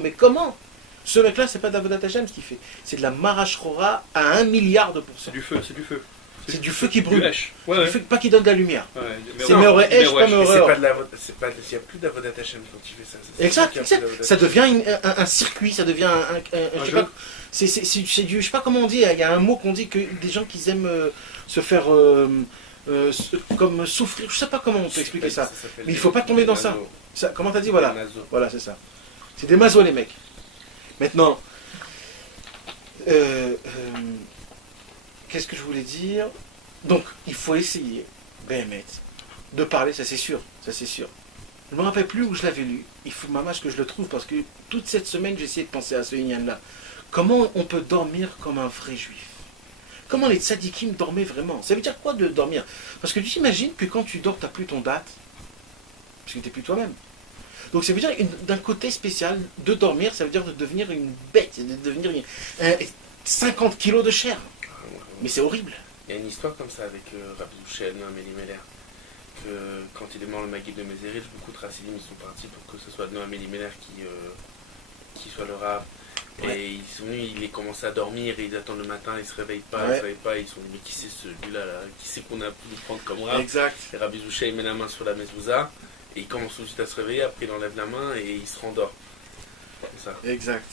Ce mec-là, c'est pas d'Avodat Hashem ce qu'il fait, c'est de la marachrora à 1 milliard de pourcents. C'est du feu, c'est du feu. C'est du feu qui Du brûle. Hesh. Ouais, Du ouais. feu, pas qui donne de la lumière. Ouais, C'est Meoré Hesh, pas Mais Meoré c'est Or. pas de la. C'est pas. Il n'y a plus d'Avodat Hashem quand il fait ça. C'est Exact, sûr qu'il y a plus exact. d'Avodat Ça Hashem. devient un circuit, ça devient je sais jeu. pas, c'est du, je sais pas comment on dit, il y a un mot qu'on dit que des gens qui aiment se faire comme souffrir, je sais pas comment on peut expliquer ça. s'appelle Mais il faut pas tomber dans ça. Nazo. Ça, comment t'as dit, voilà. Nazo. Voilà, c'est ça. C'est des mazos les mecs. Maintenant, qu'est-ce que je voulais dire? Donc, il faut essayer, Béhémet, de parler, ça c'est sûr, ça c'est sûr. Je ne me rappelle plus où je l'avais lu. Il faut mamache que je le trouve parce que toute cette semaine j'ai essayé de penser à ce Inyan-là. Comment on peut dormir comme un vrai juif? Comment les tzadikim dormaient vraiment? Ça veut dire quoi de dormir? Parce que tu t'imagines que quand tu dors, tu n'as plus ton date, parce que tu n'es plus toi-même. Donc ça veut dire d'un côté spécial de dormir, ça veut dire de devenir une bête, de devenir 50 kilos de chair. Mais c'est horrible. Il y a une histoire comme ça avec Rabbi Ushel, Noam Elimelech, que quand il est mort le Maguid de Mézérich, beaucoup de Chassidim ils sont partis pour que ce soit Noam Elimelech qui soit le rab. Ouais. Et ils sont venus, il est commencé à dormir, et ils attendent le matin, ils se réveillent pas, Ouais. ils se réveillent pas, ils sont dit mais qui c'est celui-là là, qui c'est qu'on a pu nous prendre comme rab? Exact. Et Rabbi Zoucha il met la main sur la mezouza, et il commence tout de suite à se réveiller, après il enlève la main et il se rendort. Comme ça. Exact.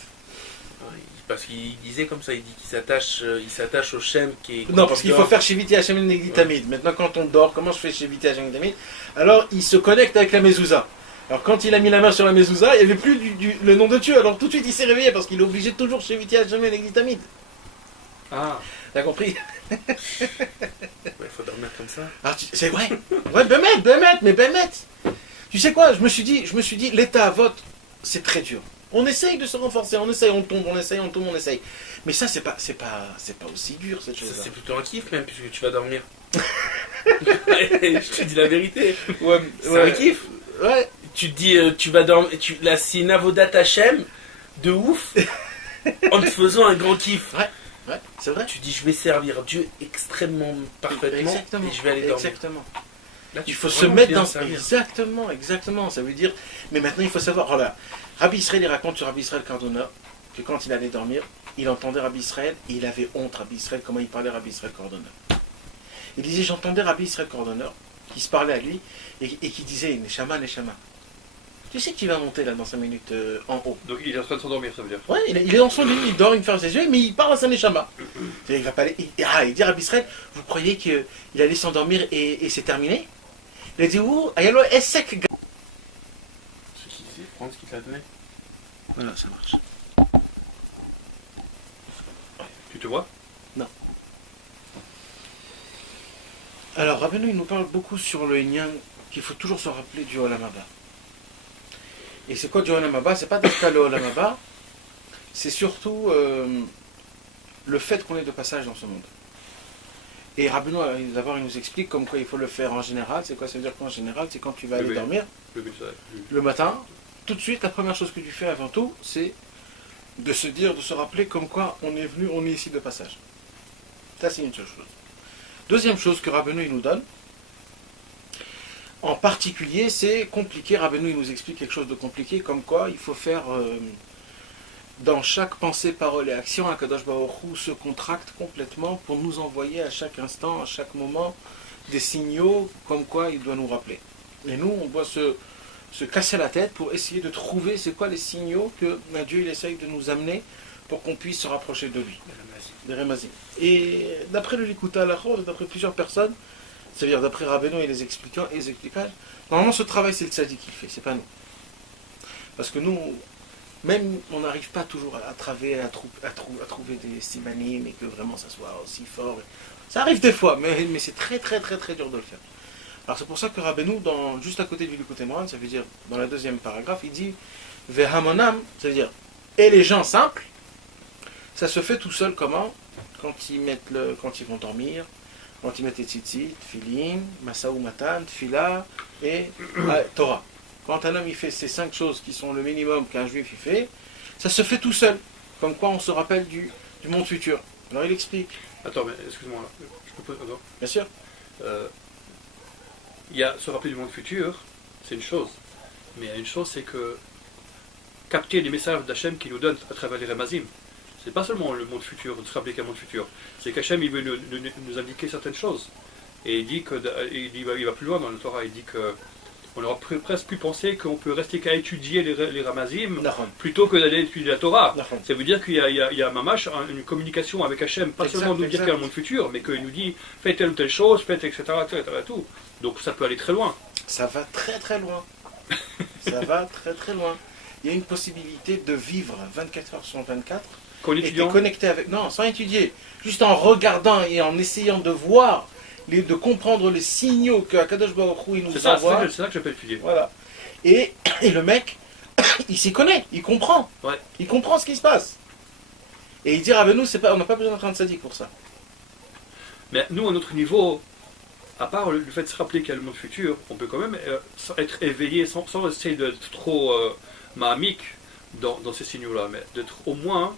Ouais, parce qu'il disait comme ça, il dit qu'il s'attache au Shem qui est... Non, parce qu'il faut faire Shiviti Hashem Negitamid. Maintenant, quand on dort, comment je fais Shiviti Hashem Negitamid? Alors, il se connecte avec la mezouza. Alors, quand il a mis la main sur la mezouza, il n'y avait plus le nom de Dieu. Alors, tout de suite, il s'est réveillé parce qu'il est obligé de toujours Shiviti Hashem Negitamid. Ah, T'as compris? Ouais, il faut dormir comme ça. Ah, c'est vrai. Ouais, Bémet. Tu sais quoi? Je me suis dit, l'état à vote, c'est très dur. On essaye de se renforcer, on essaye, on tombe, on essaye. Mais ça, c'est pas aussi dur, cette Ça, chose-là. c'est plutôt un kiff même, puisque tu vas dormir. Je te dis la vérité. Ouais, C'est un kiff. Ouais. Tu te dis, tu vas dormir. Là, c'est une avodat Hashem de ouf en te faisant un grand kiff. Ouais, c'est vrai. Tu dis, je vais servir Dieu extrêmement parfaitement Exactement. et je vais aller dormir. Exactement. Là, tu Il faut peux se vraiment mettre bien dans... servir. Exactement. Ça veut dire... Mais maintenant, il faut savoir... Voilà. Rabbi Israël, il raconte sur Rabbi Israël Cardona que quand il allait dormir, il entendait Rabbi Israël et il avait honte, Rabbi Israël, comment il parlait Rabbi Israël Cardona. Il disait, j'entendais Rabbi Israël Cardona qui se parlait à lui et qui disait, Neshama. Tu sais qu'il va monter là dans 5 minutes en haut. donc il est en train de s'endormir, ça veut dire. Ouais, il est dans son lit, il dort, il ferme ses yeux, mais il parle à sa Neshama. Il va pas aller... il dit à Rabbi Israël, vous croyez qu'il allait s'endormir et c'est terminé? Il dit où Ayalo Essek. Ce qu'il sait, prendre ce qu'il t'a donné. Voilà, ça marche. Tu te vois? Alors, Rabbeinu, il nous parle beaucoup sur le Inyan qu'il faut toujours se rappeler du Olam Haba. Et c'est quoi du Olam Haba? C'est pas d'être le Olam Haba, c'est surtout le fait qu'on est de passage dans ce monde. Et Rabbeinu, d'abord, il nous explique comme quoi il faut le faire en général. C'est quoi ça veut dire qu'en général? C'est quand tu vas aller dormir le matin, tout de suite, la première chose que tu fais avant tout, c'est de se dire, de se rappeler comme quoi on est venu, on est ici de passage. Ça, c'est une seule chose. Deuxième chose que Rabbeinu il nous donne, en particulier, c'est compliqué. Rabbeinu il nous explique quelque chose de compliqué, comme quoi il faut faire dans chaque pensée, parole et action, Akadosh Baruch Hu se contracte complètement pour nous envoyer à chaque instant, à chaque moment, des signaux comme quoi il doit nous rappeler. Et nous, on doit se casser la tête pour essayer de trouver c'est quoi les signaux que Dieu il essaye de nous amener pour qu'on puisse se rapprocher de lui. Des Remazim. Et d'après le Likuta Halachot, d'après plusieurs personnes, c'est-à-dire d'après Rabbeinu et les explications, normalement ce travail c'est le tzaddik qui le fait, c'est pas nous. Parce que nous, même on n'arrive pas toujours à trouver des simanim et que vraiment ça soit aussi fort. Ça arrive des fois, mais c'est très très très très dur de le faire. Alors c'est pour ça que Rabbeinu, juste à côté du Likuta Moran, ça veut dire dans la deuxième paragraphe, il dit Vehamonam, c'est-à-dire et les gens simples. Ça se fait tout seul comment? Quand ils vont dormir, quand ils mettent les tzitzit, filin, masaou matan, fila et Torah. Quand un homme il fait ces 5 choses qui sont le minimum qu'un juif il fait, ça se fait tout seul. Comme quoi on se rappelle du monde futur. Alors il explique. Attends, mais excuse-moi, je peux pas. Bien sûr. Il y a se rappeler du monde futur, c'est une chose. Mais il y a une chose, c'est que capter les messages d'Hachem qu'il nous donne à travers les Remazim. C'est pas seulement le monde futur, de se rappeler qu'un monde futur. C'est qu'Hachem, il veut nous indiquer certaines choses. Et il dit il va plus loin dans le Torah. Il dit que on aurait presque pu penser qu'on peut rester qu'à étudier les Ramazim plutôt que d'aller étudier la Torah. Ça veut dire qu'il y a mamash, une communication avec Hachem, pas seulement nous dire qu'il y a un monde futur, mais qu'il nous dit faites telle ou telle chose, faites etc. Tout. Donc ça peut aller très loin. Ça va très très loin. Ça va très très loin. Il y a une possibilité de vivre 24 heures sur 24. Et t'es connecté avec... Non, sans étudier. Juste en regardant et en essayant de voir, de comprendre les signaux que Akadosh Baruch Hu nous envoie. C'est ça que j'appelle étudier. Voilà. Et le mec, il s'y connaît, il comprend. Ouais. Il comprend ce qui se passe. Et il dit, ah ben nous, on n'a pas besoin d'être un tzaddik pour ça. Mais nous, à notre niveau, à part le fait de se rappeler qu'il y a le monde futur, on peut quand même être éveillé sans essayer d'être trop mahamique dans ces signaux-là, mais d'être au moins...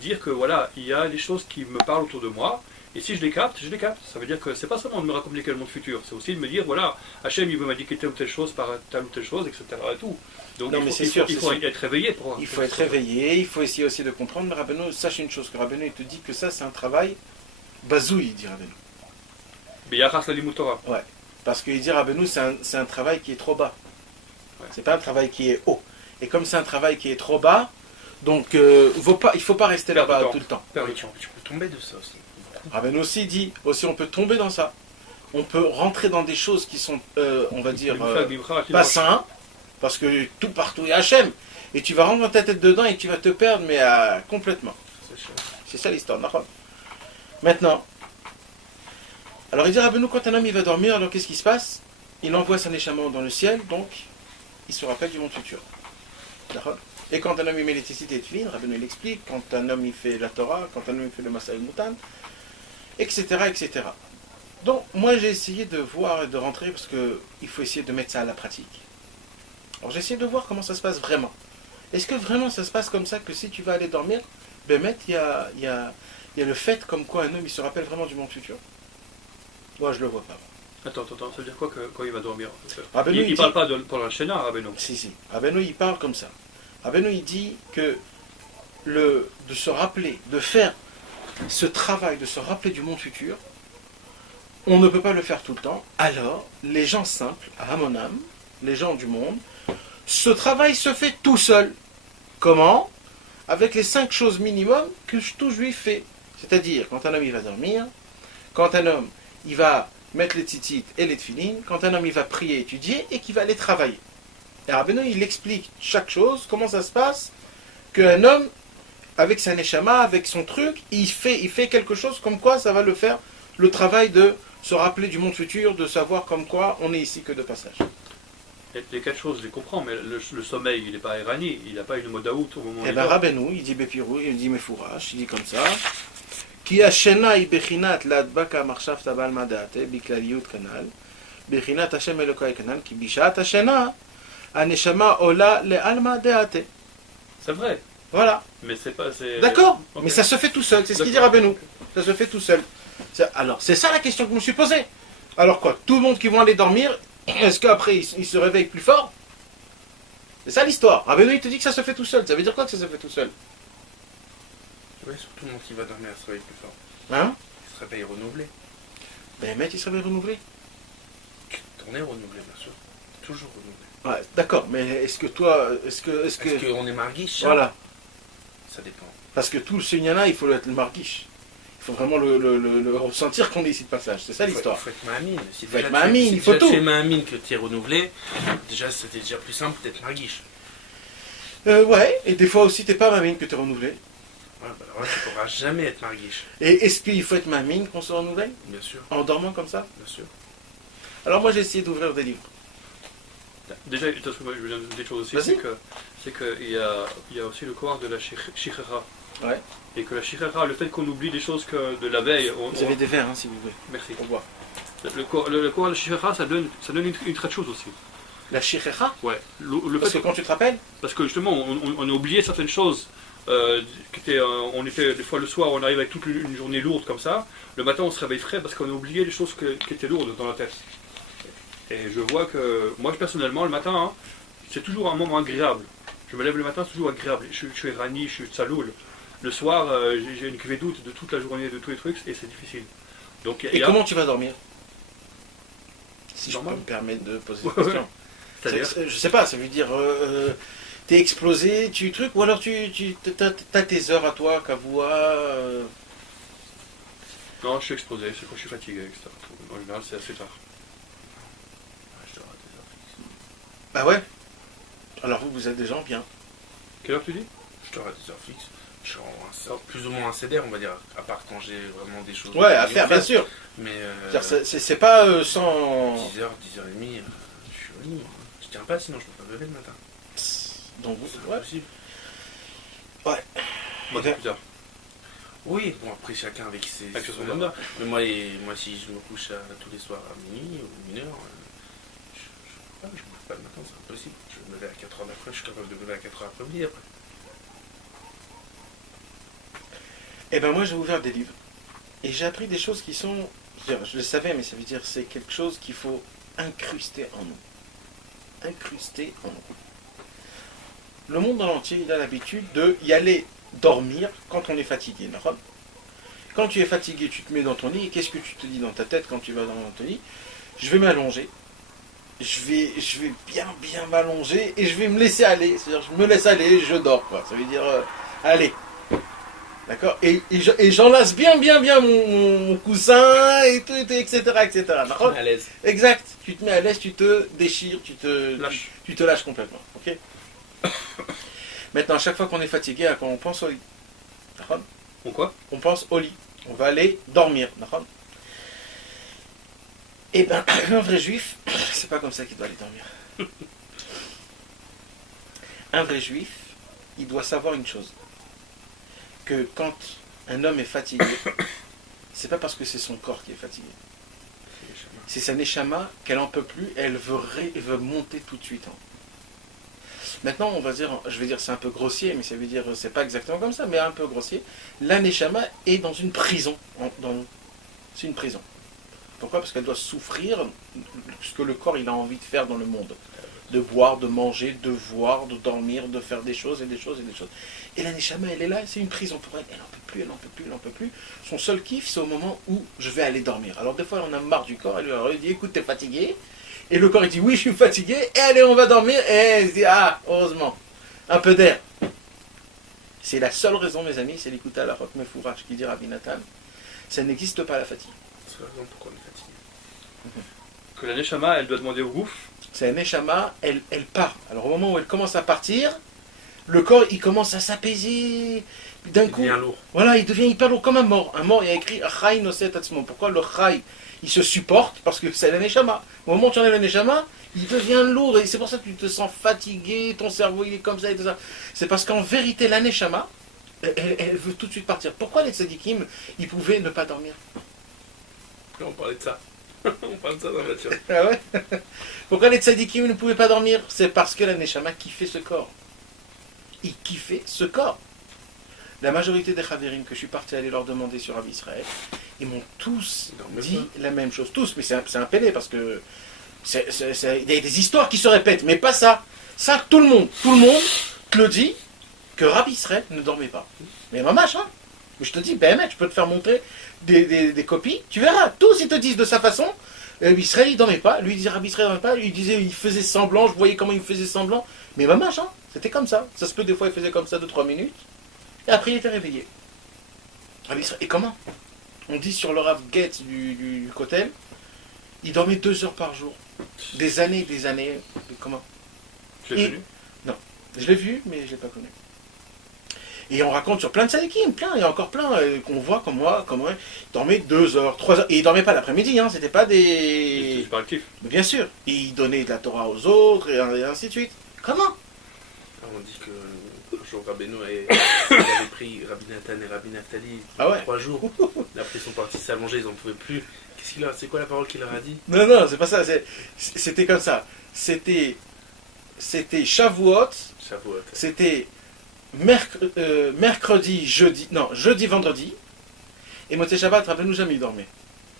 dire que voilà, il y a des choses qui me parlent autour de moi, et si je les capte, je les capte. Ça veut dire que c'est pas seulement de me raconter quel monde futur, c'est aussi de me dire, voilà, Hachem il veut m'indiquer telle ou telle chose par telle ou telle chose, etc. Et tout. Donc non, il faut être réveillé pour... Il faut être réveillé, il faut essayer aussi de comprendre, mais Rabbeinu, sache une chose, que Rabbeinu il te dit que ça c'est un travail bazouille, dit Rabbeinu. Biyaras la limut Torah. Ouais, parce qu'il dit Rabbeinu c'est un travail qui est trop bas. Ouais. C'est pas un travail qui est haut. Et comme c'est un travail qui est trop bas, donc il ne faut pas rester là-bas tout le temps. Tu peux tomber de ça aussi. Rabbeinu aussi dit, on peut tomber dans ça. On peut rentrer dans des choses qui sont, on va dire, pas sains, parce que tout partout est Hachem. Et tu vas rentrer ta tête dedans et tu vas te perdre, mais complètement. C'est ça l'histoire. Maintenant, alors il dit Rabbeinu, quand un homme il va dormir, alors qu'est-ce qui se passe? Il envoie son échappement dans le ciel, donc il se rappelle du monde futur. D'accord? Et quand un homme il met l'électricité et Tfilin, Rabbeinu il explique, quand un homme il fait la Torah, quand un homme il fait le Masaï Moutan, etc., etc. Donc moi j'ai essayé de voir et de rentrer parce qu'il faut essayer de mettre ça à la pratique. Alors j'ai essayé de voir comment ça se passe vraiment. Est-ce que vraiment ça se passe comme ça que si tu vas aller dormir, il y a le fait comme quoi un homme il se rappelle vraiment du monde futur? Moi je le vois pas. Attends, ça veut dire quoi quand il va dormir? Il ne parle pas pendant le Shena, Rabbeinu. Si. Rabbeinu il parle comme ça. Rabbeinu il dit que de se rappeler, de faire ce travail, de se rappeler du monde futur, on ne peut pas le faire tout le temps. Alors, les gens simples, Hamonam, les gens du monde, ce travail se fait tout seul. Comment? Avec les 5 choses minimum que tout juif fait. C'est-à-dire, quand un homme il va dormir, quand un homme il va mettre les tzitzit et les tefilines quand un homme il va prier, étudier et qu'il va aller travailler. Et Rabbeinu il explique chaque chose, comment ça se passe, qu'un homme, avec sa neshama, avec son truc, il fait quelque chose comme quoi ça va le faire, le travail de se rappeler du monde futur, de savoir comme quoi on est ici que de passage. Les quatre choses, je les comprends, mais le sommeil, il n'est pas irani, il n'a pas une modaout au moment où Et il bien dort. Rabbeinu, il dit Bepirou, il dit Mefourash, il dit comme ça. Ki hashena hi bechinat ladbaka marshavta bal madate, biklaliyut kanal, bechinat Hashem Elokai kanal, ki bishat hashena, aneshama ola le alma deate. C'est vrai, Voilà, mais c'est pas... d'accord, Ok. mais ça se fait tout seul, c'est ce qu'il dit D'accord. Rabbeinu. Ça se fait tout seul. Alors, c'est ça la question que je me suis posée. Alors quoi, tout le monde qui vont aller dormir, est-ce qu'après ils se réveillent plus fort? C'est ça l'histoire. Rabbeinu il te dit que ça se fait tout seul. Ça veut dire quoi que ça se fait tout seul? Oui, surtout le monde qui va dormir se réveille plus fort. Hein? Il se réveille renouvelé. Ben mec, il se réveille renouvelé. On est renouvelé, bien sûr. Toujours renouvelé. Ouais, d'accord, mais est-ce que toi, est-ce que... Est-ce qu'on est marguiche? Voilà, Ça dépend. parce que tout le sunyana, il faut être le marguiche. Il faut vraiment le ressentir qu'on est ici de passage. C'est ça l'histoire. Il faut être mahamine. Si Faut déjà être mahamine, si il faut déjà tout. tu es mahamine que tu es renouvelé, déjà c'était déjà plus simple d'être marguiche. Ouais, et des fois aussi, t'es pas mamine que t'es renouvelé. Ouais, bah alors là, tu pourras jamais être marguiche. Et est-ce qu'il faut être mamine qu'on se renouvelle? Bien sûr, En dormant comme ça? bien sûr. Alors moi, j'ai essayé d'ouvrir des livres. Déjà, attention, moi, je veux dire des choses aussi, Vas-y. c'est qu'il y a aussi le courant de la shichera. Ouais. Et que la shichera, le fait qu'on oublie des choses que de la veille... Vous avez des verres, hein, si vous voulez. Merci. Pour boire. Le courant de la shichera, ça donne une très chose aussi. La shichecha? Ouais. Le Parce fait que quand tu te rappelles, Parce que justement, on a oublié certaines choses. On était des fois le soir, on arrive avec toute une journée lourde comme ça. Le matin, on se réveille frais parce qu'on a oublié les choses qui étaient lourdes dans la tête. Et je vois que moi, personnellement, le matin, hein, c'est toujours un moment agréable. Je me lève le matin, c'est toujours agréable. Je suis rani, je suis tsaloul. Le soir, j'ai une cuvée doute de toute la journée, de tous les trucs, et c'est difficile. Donc, et comment tu vas dormir? Si je peux Normal. me permettre de poser Ouais, cette question. C'est-à-dire Je sais pas, ça veut dire t'es explosé, tu truc, ou alors t'as tes heures à toi, Kavoua. Non, je suis exposé, c'est quand je suis fatigué, etc. En général, c'est assez tard. Ouais, je dois avoir des heures fixes. Bah ouais. Alors vous êtes des gens bien. Quelle heure tu dis? Je dois avoir des heures fixes. Je suis plus ou moins un CDR, on va dire, à part quand j'ai vraiment des choses. Ouais, à faire, bien sûr. Mais C'est-à-dire, c'est pas sans. 10h, 10h30, je suis au lit. Je tiens pas, sinon je peux pas me lever le matin. Donc, C'est ouais. impossible. Moi, c'est plus tard. Oui, bon, après chacun avec ses. Avec son son agenda. Mais moi, si je me couche tous les soirs à minuit ou 1h, je me couche pas le matin, c'est impossible. Je vais me lever à 4h d'après, je suis capable de me lever à 4h après-midi après. Eh ben moi j'ai ouvert des livres. Et j'ai appris des choses qui sont. Je le savais, mais ça veut dire c'est quelque chose qu'il faut incruster en nous. Incruster en nous. Le monde dans l'entier, il a l'habitude de y aller dormir quand on est fatigué. D'accord? Quand tu es fatigué, tu te mets dans ton lit, et qu'est-ce que tu te dis dans ta tête quand tu vas dans ton lit? Je vais m'allonger. Je vais bien m'allonger et je vais me laisser aller. C'est-à-dire, je me laisse aller, je dors, quoi. Ça veut dire, allez. D'accord? Et j'enlace bien mon coussin, et tout, etc. D'accord? À l'aise. Exact. Tu te mets à l'aise, tu te déchires, Lâche. tu te lâches complètement. Ok? Maintenant, à chaque fois qu'on est fatigué, à quoi on pense au lit? D'accord? Ou quoi? On pense au lit. On va aller dormir. D'accord? Eh ben, un vrai juif, c'est pas comme ça qu'il doit aller dormir. Un vrai juif, il doit savoir une chose. Que quand un homme est fatigué, c'est pas parce que c'est son corps qui est fatigué. C'est sa neshama qu'elle en peut plus, elle veut monter tout de suite. Maintenant, on va dire, je vais dire c'est un peu grossier, mais ça veut dire c'est pas exactement comme ça, mais un peu grossier. La neshama est dans une prison. C'est une prison. Pourquoi? Parce qu'elle doit souffrir ce que le corps il a envie de faire dans le monde. De boire, de manger, de voir, de dormir, de faire des choses et des choses et des choses. Et la neshama, elle est là, c'est une prison pour elle. Elle n'en peut plus, elle n'en peut plus, elle n'en peut plus. Son seul kiff, c'est au moment où je vais aller dormir. Alors des fois, on a marre du corps, elle lui dit, écoute, t'es fatigué. Et le corps, il dit, oui, je suis fatigué. Et allez, on va dormir. Et elle se dit, ah, heureusement, un peu d'air. C'est la seule raison, mes amis, c'est l'écoute à la rock mefourach qui dit Rabbi Nathan. Ça n'existe pas la fatigue. C'est la raison pourquoi on est fatigué. que la Neshama, elle doit demander au Gouf. C'est la Neshama, elle part. Alors au moment où elle commence à partir, le corps il commence à s'apaiser. Puis d'un coup, Il devient lourd. voilà, il devient hyper lourd comme un mort. Un mort, il y a écrit Chai Noset Atzmo. Pourquoi le Chai il se supporte? Parce que c'est la Neshama. Au moment où tu enlèves la Neshama, il devient lourd. Et c'est pour ça que tu te sens fatigué, ton cerveau il est comme ça et tout ça. C'est parce qu'en vérité, la Neshama, elle veut tout de suite partir. Pourquoi les tzadikim, ils pouvaient ne pas dormir? On parlait de ça. On parle de ça dans la voiture. Ah ouais. Pourquoi les tzadikim ne pouvaient pas dormir? C'est parce que la Neshama kiffait ce corps. Il kiffait ce corps. La majorité des Chaverim que je suis parti aller leur demander sur Rabbi Israël, ils m'ont tous dit la même chose. Tous, mais c'est un pélé parce que il y a des histoires qui se répètent, mais pas ça. Ça, tout le monde te le dit que Rabbi Israël ne dormait pas. Mais mamache, hein. Mais je te dis, ben mec, je peux te faire montrer des copies, tu verras. Tous ils te disent de sa façon. Rabbi Israël il dormait pas, lui il disait Rabbi Israël dormait pas, lui il disait il faisait semblant, je voyais comment il faisait semblant. Mais mamache, hein, c'était comme ça. Ça se peut des fois il faisait comme ça 2-3 minutes. Et après, il était réveillé. Et comment? On dit sur le Rav Getz du Kotel, il dormait 2 heures par jour. Des années. Comment? Tu l'as connu? Non. Je l'ai vu, mais je ne l'ai pas connu. Et on raconte sur plein de sadikim, plein, il y a encore plein qu'on voit comme moi, il dormait 2 heures, 3 heures. Et il ne dormait pas l'après-midi, hein, c'était pas des. C'est super actif. Mais bien sûr. Et il donnait de la Torah aux autres, et ainsi de suite. Comment? Alors, on dit que le jour Rabbeinu avait pris Rabbi Nathan et Rabbi Naftali Ah ouais. 3 jours. Après ils sont partis s'allonger, ils n'en pouvaient plus. C'est quoi la parole qu'il leur a dit? Non, c'est pas ça. C'était comme ça. C'était Shavuot. Shavuot. C'était mercredi, jeudi, vendredi. Et Motzei Shabbat, Rabbeinu jamais il dormait.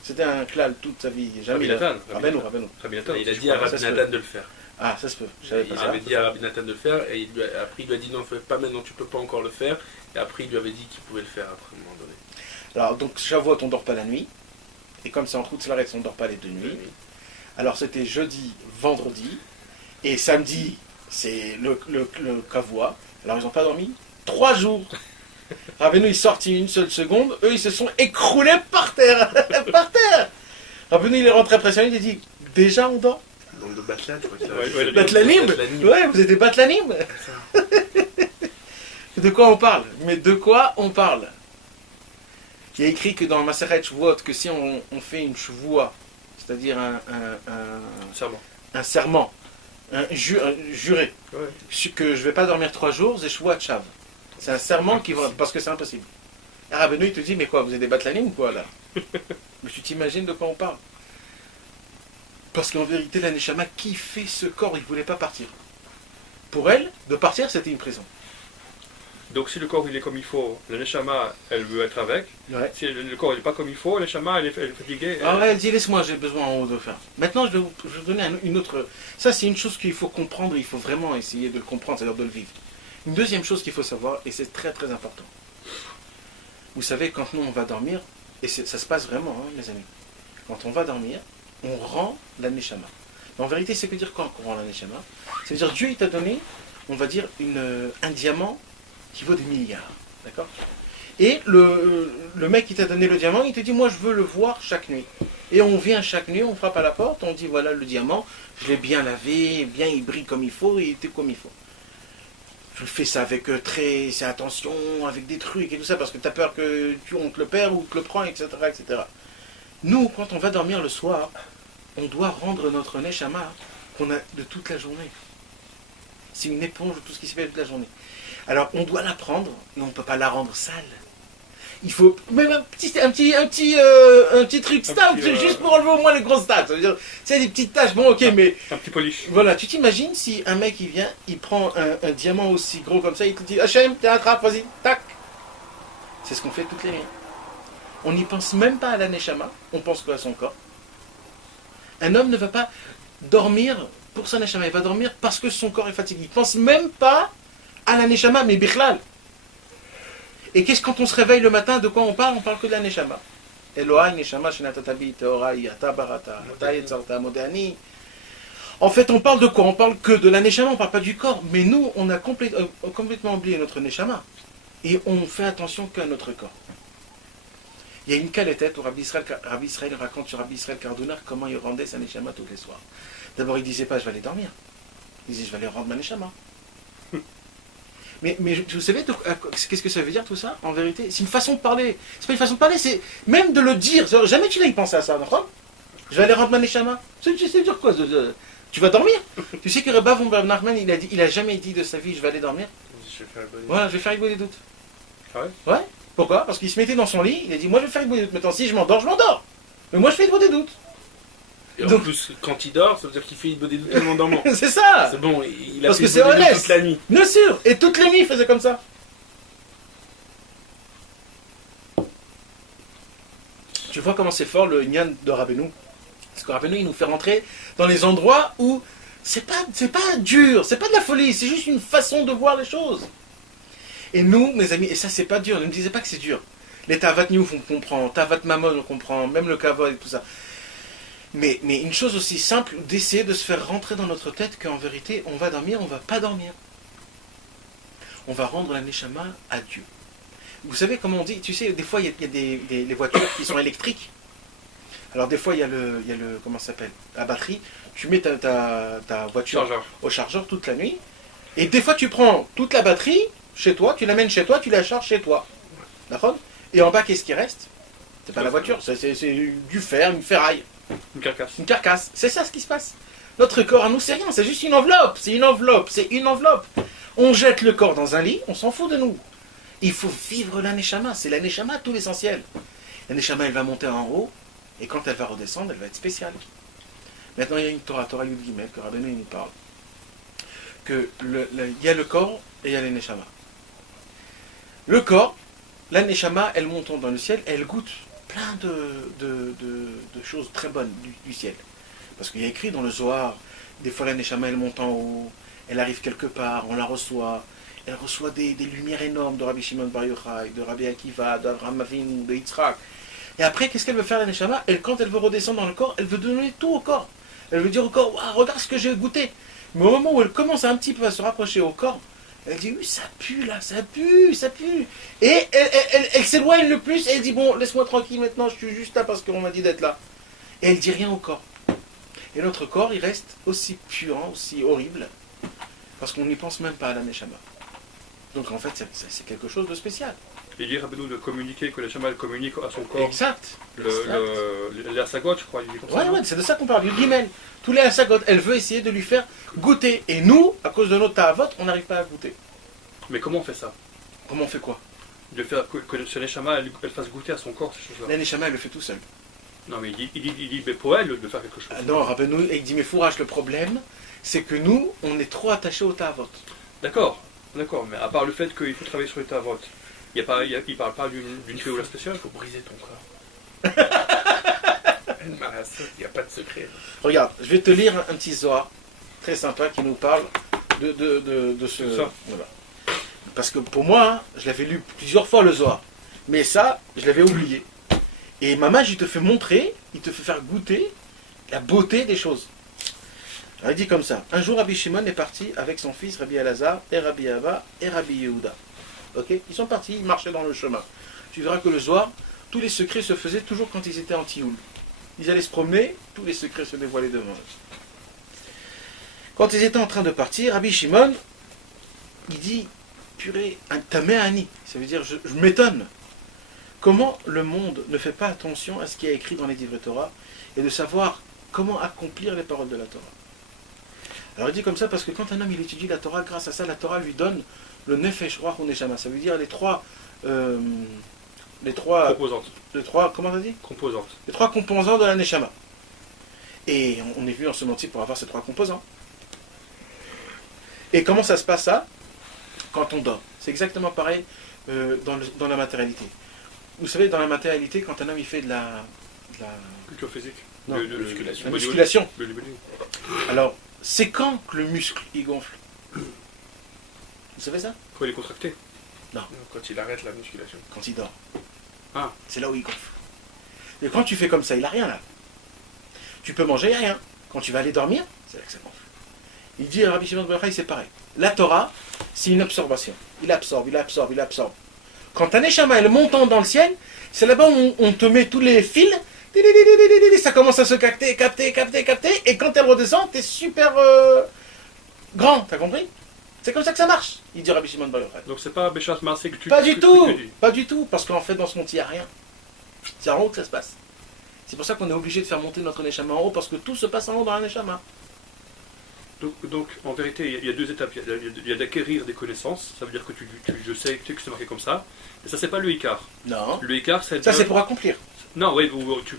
C'était un klal toute sa vie. Jamais. Rabbeinu. Rabbi Nathan, Il a dit à Rabbi ça se Nathan de le faire. Ah, ça se peut. Je savais pas Il ça. avait dit à Rabbi Nathan de le faire et après il lui a dit non, fais pas maintenant, tu peux pas encore le faire. Et après il lui avait dit qu'il pouvait le faire après un moment donné. Alors, donc, Shavuot, on dort pas la nuit. Et comme c'est en route Slaretz, on dort pas les 2 nuits. Alors, c'était jeudi, vendredi. Et samedi, c'est le Kavua. Alors, ils n'ont pas dormi 3 jours. Rabbeinu, il sortit une seule seconde. Eux, ils se sont écroulés par terre. Par terre. Rabbeinu, il est rentré impressionné. Il a dit, déjà, on dort? Donc de Batlan, je crois qu'il Ouais, Batlanim. Ouais, vous êtes des Batlanim. De quoi on parle? Mais de quoi on parle? Il y a écrit que dans Maseret Shavuot que si on fait une shvoua, c'est-à-dire un serment, un juré, que je ne vais pas dormir 3 jours, c'est shvoua tchav. C'est un serment qui va, parce que c'est impossible. Et Rabbeinu il te dit, mais quoi, vous êtes des Batlanim ou quoi là? Mais tu t'imagines de quoi on parle? Parce qu'en vérité, la Neshama kiffait ce corps, il ne voulait pas partir. Pour elle, de partir, c'était une prison. Donc si le corps il est comme il faut, la Neshama elle veut être avec. Ouais. Si le corps il n'est pas comme il faut, la Neshama elle est fatiguée. Ah ouais, elle dit laisse-moi, j'ai besoin en haut de faire. Maintenant, je vais vous donner une autre. Ça, c'est une chose qu'il faut comprendre, il faut vraiment essayer de le comprendre, c'est-à-dire de le vivre. Une deuxième chose qu'il faut savoir, et c'est très très important. Vous savez, quand nous on va dormir, et ça se passe vraiment, hein, mes amis, quand on va dormir, on rend la Neshama. Mais en vérité, c'est que dire quoi qu'on rend la Neshama? C'est-à-dire Dieu il t'a donné, on va dire, un diamant qui vaut des milliards. D'accord? Et le mec qui t'a donné le diamant, il te dit, moi je veux le voir chaque nuit. Et on vient chaque nuit, on frappe à la porte, on dit, voilà le diamant, je l'ai bien lavé, bien il brille comme il faut, et il était comme il faut. Tu fais ça avec c'est attention, avec des trucs et tout ça, parce que tu as peur que on te le perd ou te le prend, etc., etc. Nous, quand on va dormir le soir, on doit rendre notre neshama qu'on a de toute la journée. C'est une éponge de tout ce qui se fait toute la journée. Alors, on doit la prendre, et on ne peut pas la rendre sale. Il faut même un petit truc stable, juste pour enlever au moins les grosses taches. Ça veut dire, c'est des petites taches, bon ok, mais... Un petit polish. Voilà, tu t'imagines si un mec, il vient, il prend un diamant aussi gros comme ça, il te dit, Hachem, t'es attrape, vas-y, tac. C'est ce qu'on fait toutes les nuits. On n'y pense même pas à la neshama, on pense qu'à son corps. Un homme ne va pas dormir pour sa neshama, il va dormir parce que son corps est fatigué. Il ne pense même pas à la neshama, mais bichlal. Et qu'est-ce quand on se réveille le matin, de quoi on parle? On parle que de la neshama. Elohai neshama shenatatabi teorai ata barata ata yetzarta modani. En fait, on parle de quoi? On parle que de la neshama, on ne parle pas du corps. Mais nous, on a complètement oublié notre neshama. Et on fait attention qu'à notre corps. Il y a une calétette où Rabbi Israël raconte sur Rabbi Israël Kardounar comment il rendait sa neshama tous les soirs. D'abord, il disait pas je vais aller dormir. Il disait je vais aller rendre ma neshama. Mais vous savez qu'est-ce que ça veut dire tout ça? En vérité, c'est une façon de parler. C'est pas une façon de parler, c'est même de le dire. Jamais tu n'as y pensé à ça, d'accord? Je vais aller rendre ma neshama. Tu sais dire quoi? Tu vas dormir? Tu sais que Rabbi von Nachman, il a jamais dit de sa vie je vais aller dormir. Je vais faire le bon. Voilà, je vais faire des doutes. Ah ouais? Ouais. Pourquoi? Parce qu'il se mettait dans son lit, il a dit moi je vais faire des doutes. Maintenant si je m'endors, je m'endors. Mais moi je fais des doutes. Et en Donc- plus, quand il dort, ça veut dire qu'il fait des doutes en dormant. C'est ça. C'est bon, il a Parce fait que c'est des doutes honnête. toute la nuit. Bien sûr. Et toutes les nuits il faisait comme ça. Tu vois comment c'est fort le Nyan de Rabbeinu? Parce que Rabbeinu il nous fait rentrer dans les endroits où c'est pas dur, c'est pas de la folie, c'est juste une façon de voir les choses. Et nous, mes amis, et ça c'est pas dur, ne me disez pas que c'est dur. Les Tavat Niouf on comprend, Tavat Mamon on comprend, même le Kavod et tout ça. Mais une chose aussi simple, d'essayer de se faire rentrer dans notre tête qu'en vérité, on va dormir, on va pas dormir. On va rendre la Neshama à Dieu. Vous savez comment on dit, tu sais, des fois il y a des voitures qui sont électriques. Alors des fois il y a le comment ça s'appelle, la batterie, tu mets ta voiture Chargeur. au chargeur toute la nuit, et des fois tu prends toute la batterie chez toi, tu l'amènes chez toi, tu la charges chez toi. D'accord? Et en bas qu'est-ce qui reste? C'est pas la voiture, c'est du fer, une ferraille. Une carcasse. Une carcasse, c'est ça ce qui se passe. Notre corps à nous, c'est rien, c'est juste une enveloppe, c'est une enveloppe. On jette le corps dans un lit, on s'en fout de nous. Il faut vivre la neshama, c'est la neshama tout l'essentiel. La neshama, elle va monter en haut, et quand elle va redescendre, elle va être spéciale. Maintenant, il y a une Torah Yud Gimel, que Rabbeinu nous parle. Il y a le corps et il y a les neshama. Le corps, la neshama, elle monte dans le ciel, elle goûte plein de choses très bonnes du ciel. Parce qu'il y a écrit dans le Zohar, des fois la Neshama elle monte en haut, elle arrive quelque part, on la reçoit, elle reçoit des lumières énormes de Rabbi Shimon Bar Yochai, de Rabbi Akiva, d'Avraham Avinu, de Yitzhak. Et après, qu'est-ce qu'elle veut faire la Neshama? Quand elle veut redescendre dans le corps, elle veut donner tout au corps. Elle veut dire au corps, waouh, regarde ce que j'ai goûté. Mais au moment où elle commence un petit peu à se rapprocher au corps, elle dit, oui, ça pue là, ça pue. Et elle s'éloigne le plus, et elle dit, bon, laisse-moi tranquille maintenant, je suis juste là parce qu'on m'a dit d'être là. Et elle dit rien au corps. Et notre corps, il reste aussi puant, aussi horrible, parce qu'on n'y pense même pas à la Neshama. Donc en fait, c'est quelque chose de spécial. Il dit Rabbeinu de communiquer, que la Neshama elle communique à son corps. Exact. Les Asagot, je crois, il dit comme ça. Ouais, c'est de ça qu'on parle, du Gimel. Tous les Hasagot, elle veut essayer de lui faire goûter. Et nous, à cause de notre Ta'avot, on n'arrive pas à goûter. Mais comment on fait ça? Comment on fait quoi? De faire que ce Neshama elle fasse goûter à son corps ces choses-là. La Neshama, elle le fait tout seul. Non, mais il dit mais pour elle de faire quelque chose. Ah non, Rabbeinu, il dit, mais fourrage, le problème, c'est que nous, on est trop attachés au Ta'avot. D'accord, mais à part le fait qu'il faut travailler sur les Ta'avot, il parle pas d'une théorie spéciale. Il faut briser ton corps. Il n'y a pas de secret. Regarde, je vais te lire un petit Zohar très sympa qui nous parle de ce... C'est ça. Voilà. Parce que pour moi, hein, je l'avais lu plusieurs fois le Zohar. Mais ça, je l'avais oublié. Et Mamash, il te fait montrer, il te fait faire goûter la beauté des choses. Alors, il dit comme ça. Un jour, Rabbi Shimon est parti avec son fils Rabbi Elazar et Rabbi Ava et Rabbi Yehuda. Ok? Ils sont partis, ils marchaient dans le chemin. Tu verras que le Zohar, tous les secrets se faisaient toujours quand ils étaient en Tioul. Ils allaient se promener, tous les secrets se dévoilaient devant eux. Quand ils étaient en train de partir, Rabbi Shimon, il dit, purée, Taméani, ça veut dire, je m'étonne. Comment le monde ne fait pas attention à ce qui est écrit dans les Divrei Torah et de savoir comment accomplir les paroles de la Torah. Alors il dit comme ça parce que quand un homme il étudie la Torah, grâce à ça, la Torah lui donne le Nefesh Ruach Uneshama. Ça veut dire les trois comment t'as dit? Composantes. Les trois composants de la Neshama. Et on est venu en ce moment pour avoir ces trois composants. Et comment ça se passe ça? Quand on dort. C'est exactement pareil dans la matérialité. Vous savez, dans la matérialité, quand un homme il fait de la Culture physique. Non, de musculation. la musculation. Le bodybuilding. Alors, c'est quand que le muscle il gonfle? Vous savez ça? Quand il est contracté. Quand il arrête la musculation. Quand il dort. Ah. C'est là où il gonfle. Et quand tu fais comme ça, il n'a rien là. Tu peux manger, il n'y a rien. Quand tu vas aller dormir, c'est là que ça gonfle. Il dit à Rabbi Shimon Bar Yochai, c'est pareil. La Torah, c'est une absorption. Il absorbe. Quand un Neshama est montant dans le ciel, c'est là-bas où on te met tous les fils, ça commence à se capter, et quand elle redescend, t'es super grand, t'as compris? C'est comme ça que ça marche, il dit Rabbi Shimon Bar Yochai. Donc c'est pas Béchat Maasé que tu Pas du tout, que tu dis. pas du tout, parce qu'en fait dans ce monde il n'y a rien. C'est en haut que ça se passe. C'est pour ça qu'on est obligé de faire monter notre Neshama en haut, parce que tout se passe en haut dans un Neshama. Donc, en vérité, il y a deux étapes. Il y a d'acquérir des connaissances, ça veut dire que je sais que c'est marqué comme ça, mais ça c'est pas le Icar. Non. Le Icar, c'est... Ça c'est pour accomplir. Non, oui,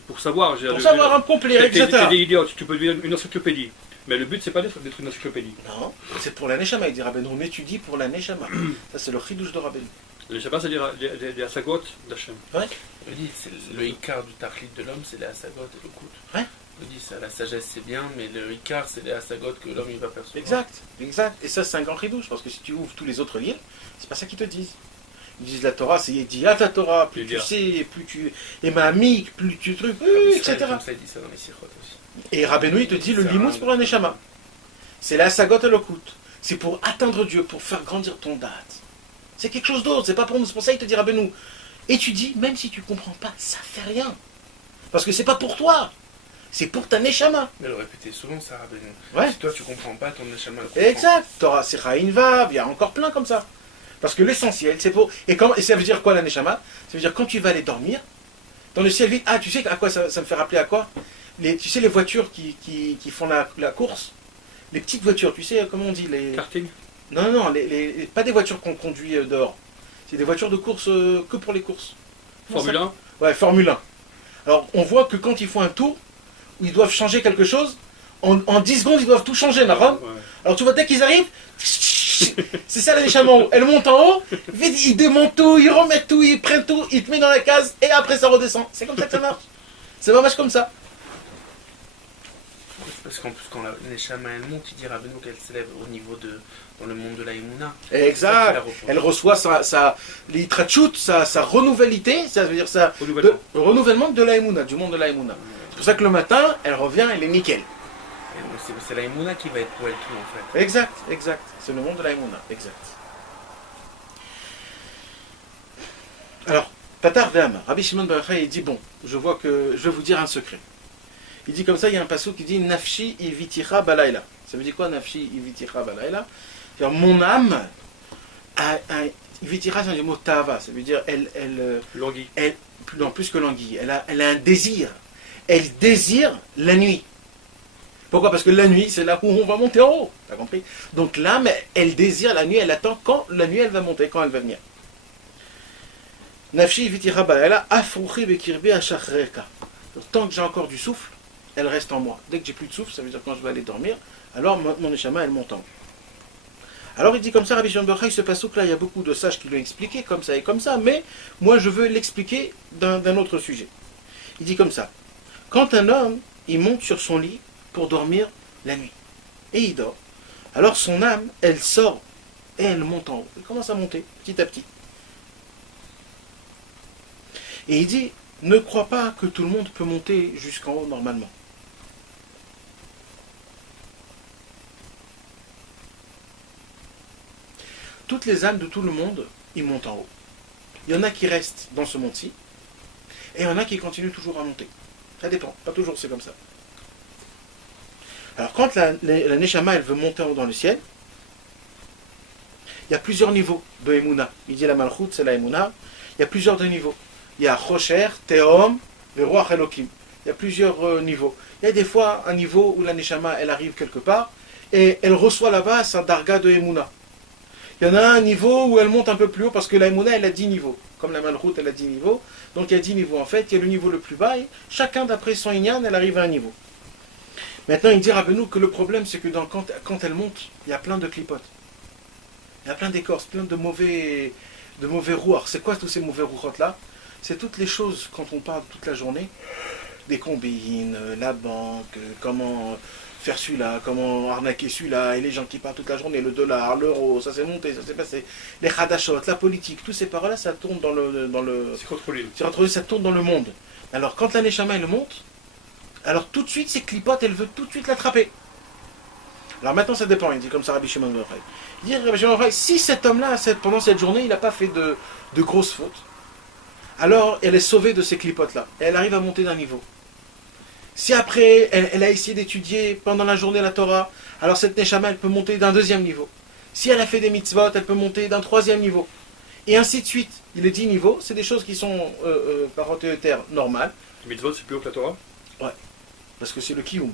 pour savoir. Pour savoir accomplir, etc. T'es des idiots, tu peux devenir une encyclopédie. Mais le but, c'est pas d'être une encyclopédie. Non, c'est pour la Neshama, il dit Rabbeinu, on étudie pour la Neshama. Ça c'est le chidouche de Rabbeinu. Je sais pas, c'est-à-dire des Asagot d'Hachem. Ouais. Je dis, c'est le Icar du Tachlit de l'homme, c'est les Asagot et le Kout. Ouais. Je dis, ça, la sagesse c'est bien, mais le Icar, c'est les Asagot que l'homme il va percevoir. Exact. Et ça c'est un grand chidouche, parce que si tu ouvres tous les autres livres, c'est pas ça qu'ils te disent. Ils disent la Torah, c'est Yediat la Torah, plus tu sais, plus tu es ma'amik, plus tu trucs, etc. Comme ça, il dit ça dans les Sichot aussi. Et Rabbeinu il te dit le limous pour la Neshama. C'est la Sagot et le Kout. C'est pour atteindre Dieu, pour faire grandir ton date. C'est quelque chose d'autre, c'est pas pour nous. C'est pour ça qu'il te dit Rabbeinu, étudie, même si tu comprends pas, ça fait rien. Parce que c'est pas pour toi, c'est pour ta Neshama. Mais le répéter souvent, ça, Rabbeinu. Ouais. Si toi tu comprends pas, ton Neshama le comprend. Exact. Torah Secha Invav, il y a encore plein comme ça. Parce que l'essentiel, c'est pour. Et ça veut dire quoi la Neshama? Ça veut dire quand tu vas aller dormir, dans le ciel vide. Ah, tu sais à quoi ça me fait rappeler à quoi? Tu sais les voitures qui font la course, les petites voitures, tu sais comment on dit les. Karting. Non, pas des voitures qu'on conduit dehors. C'est des voitures de course que pour les courses. Formule 1. Ouais, Formule 1. Alors on voit que quand ils font un tour où ils doivent changer quelque chose, en 10 secondes ils doivent tout changer, d'accord? Ouais. Alors tu vois dès qu'ils arrivent. C'est ça la Neshama en haut. Elle monte en haut, vite, ils démontent tout, ils remettent tout, ils prennent tout, ils te mettent dans la case et après ça redescend. C'est comme ça que ça marche. C'est vraiment comme ça. Parce qu'en plus, quand la Neshama elle monte, il dit Rabbeinu qu'elle s'élève au niveau dans le monde de la Emouna. Exact. Elle reçoit sa renouvellité, ça veut dire le renouvellement de la Emouna, du monde de la Emouna. C'est pour ça que le matin, elle revient, elle est nickel. C'est la Emouna qui va être pour elle tout en fait. Exact. C'est le monde de la Emouna, exact. Alors, Patar Ve'amar, Rabbi Shimon Bar Yochai, il dit bon, je vais vous dire un secret. Il dit comme ça, il y a un passage qui dit Nafshi ivitira balayla. Ça veut dire quoi Nafshi ivitira balayla? C'est-à-dire mon âme, ivitira c'est un mot tava, ça veut dire Languille. Non, plus que languille, elle a un désir. Elle désire la nuit. Pourquoi? Parce que la nuit, c'est là où on va monter en haut. T'as compris? Donc l'âme, elle désire la nuit, elle attend quand la nuit elle va monter, quand elle va venir. Nafshi ivitira balayla afruchi bekirbi ashachreka. Tant que j'ai encore du souffle, elle reste en moi. Dès que j'ai plus de souffle, ça veut dire quand je vais aller dormir, alors mon Neshama, elle monte en haut. Alors il dit comme ça, Rabbi Shimon Bar Yochai, ce passage là, il y a beaucoup de sages qui l'ont expliqué comme ça et comme ça, mais moi je veux l'expliquer d'un autre sujet. Il dit comme ça, quand un homme, il monte sur son lit pour dormir la nuit, et il dort, alors son âme, elle sort et elle monte en haut. Elle commence à monter petit à petit. Et il dit, ne crois pas que tout le monde peut monter jusqu'en haut normalement. Toutes les âmes de tout le monde, ils montent en haut. Il y en a qui restent dans ce monde-ci, et il y en a qui continuent toujours à monter. Ça dépend, pas toujours c'est comme ça. Alors quand la Neshama, elle veut monter en haut dans le ciel, il y a plusieurs niveaux de Emouna. Il dit la Malchut, c'est la Emouna. Il y a plusieurs niveaux. Il y a Chosher, Tehom, Veruach Elokim. Il y a plusieurs niveaux. Il y a des fois un niveau où la Neshama, elle arrive quelque part, et elle reçoit là-bas sa darga de Emouna. Il y en a un niveau où elle monte un peu plus haut parce que la Emouna, elle a 10 niveaux. Comme la Malchut, elle a 10 niveaux. Donc il y a 10 niveaux en fait. Il y a le niveau le plus bas et chacun d'après son Inyan, elle arrive à un niveau. Maintenant, il dit Rabbeinu que le problème, c'est que quand elle monte, il y a plein de clipotes. Il y a plein d'écorces, plein de mauvais rouards. C'est quoi tous ces mauvais rouards là? C'est toutes les choses, quand on parle toute la journée, des combines, la banque, comment faire celui-là, comment arnaquer celui-là, et les gens qui parlent toute la journée, le dollar, l'euro, ça s'est monté, ça s'est passé, les khadashot, la politique, tous ces paroles-là, ça tourne dans le C'est contrôlé. ça tourne dans le monde. Alors quand la Neshama, elle monte, alors tout de suite, ces clipotes, elle veut tout de suite l'attraper. Alors maintenant ça dépend, il dit comme ça Rabbi Shimon Ben Yochai. Il dit Rabbi Shimon Ben Yochai, si cet homme-là, pendant cette journée, il n'a pas fait de grosses fautes, alors elle est sauvée de ces clipotes-là. Et elle arrive à monter d'un niveau. Si après, elle a essayé d'étudier pendant la journée la Torah, alors cette Neshama, elle peut monter d'un deuxième niveau. Si elle a fait des mitzvot, elle peut monter d'un troisième niveau. Et ainsi de suite. Il est 10 niveaux, c'est des choses qui sont par terre normales. Le mitzvot, c'est plus haut que la Torah? Parce que c'est le kiyum.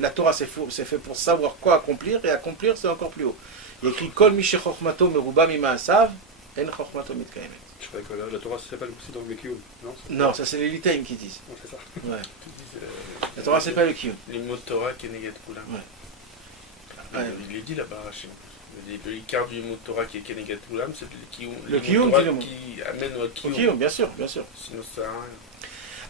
La Torah, c'est fait pour savoir quoi accomplir, et accomplir, c'est encore plus haut. Il y a écrit Kol mi shechokmato meruba mima'asav, en chokmato mitkaemet. Je sais pas que la Torah, ça s'appelle aussi donc le Kiyum, non? Non, ça c'est les litaïm qui disent. Non, c'est ça. Ouais. La Torah, c'est pas le kiyum. Les mots de Torah qui est négatif. Ouais. Il est dit là-bas, Rachid. L'écart du mot de Torah qui est Kenegat Oulam, c'est le Kiyum qui amène au Kiyum. Kiyum, bien sûr, bien sûr. Sinon, ça sert à rien.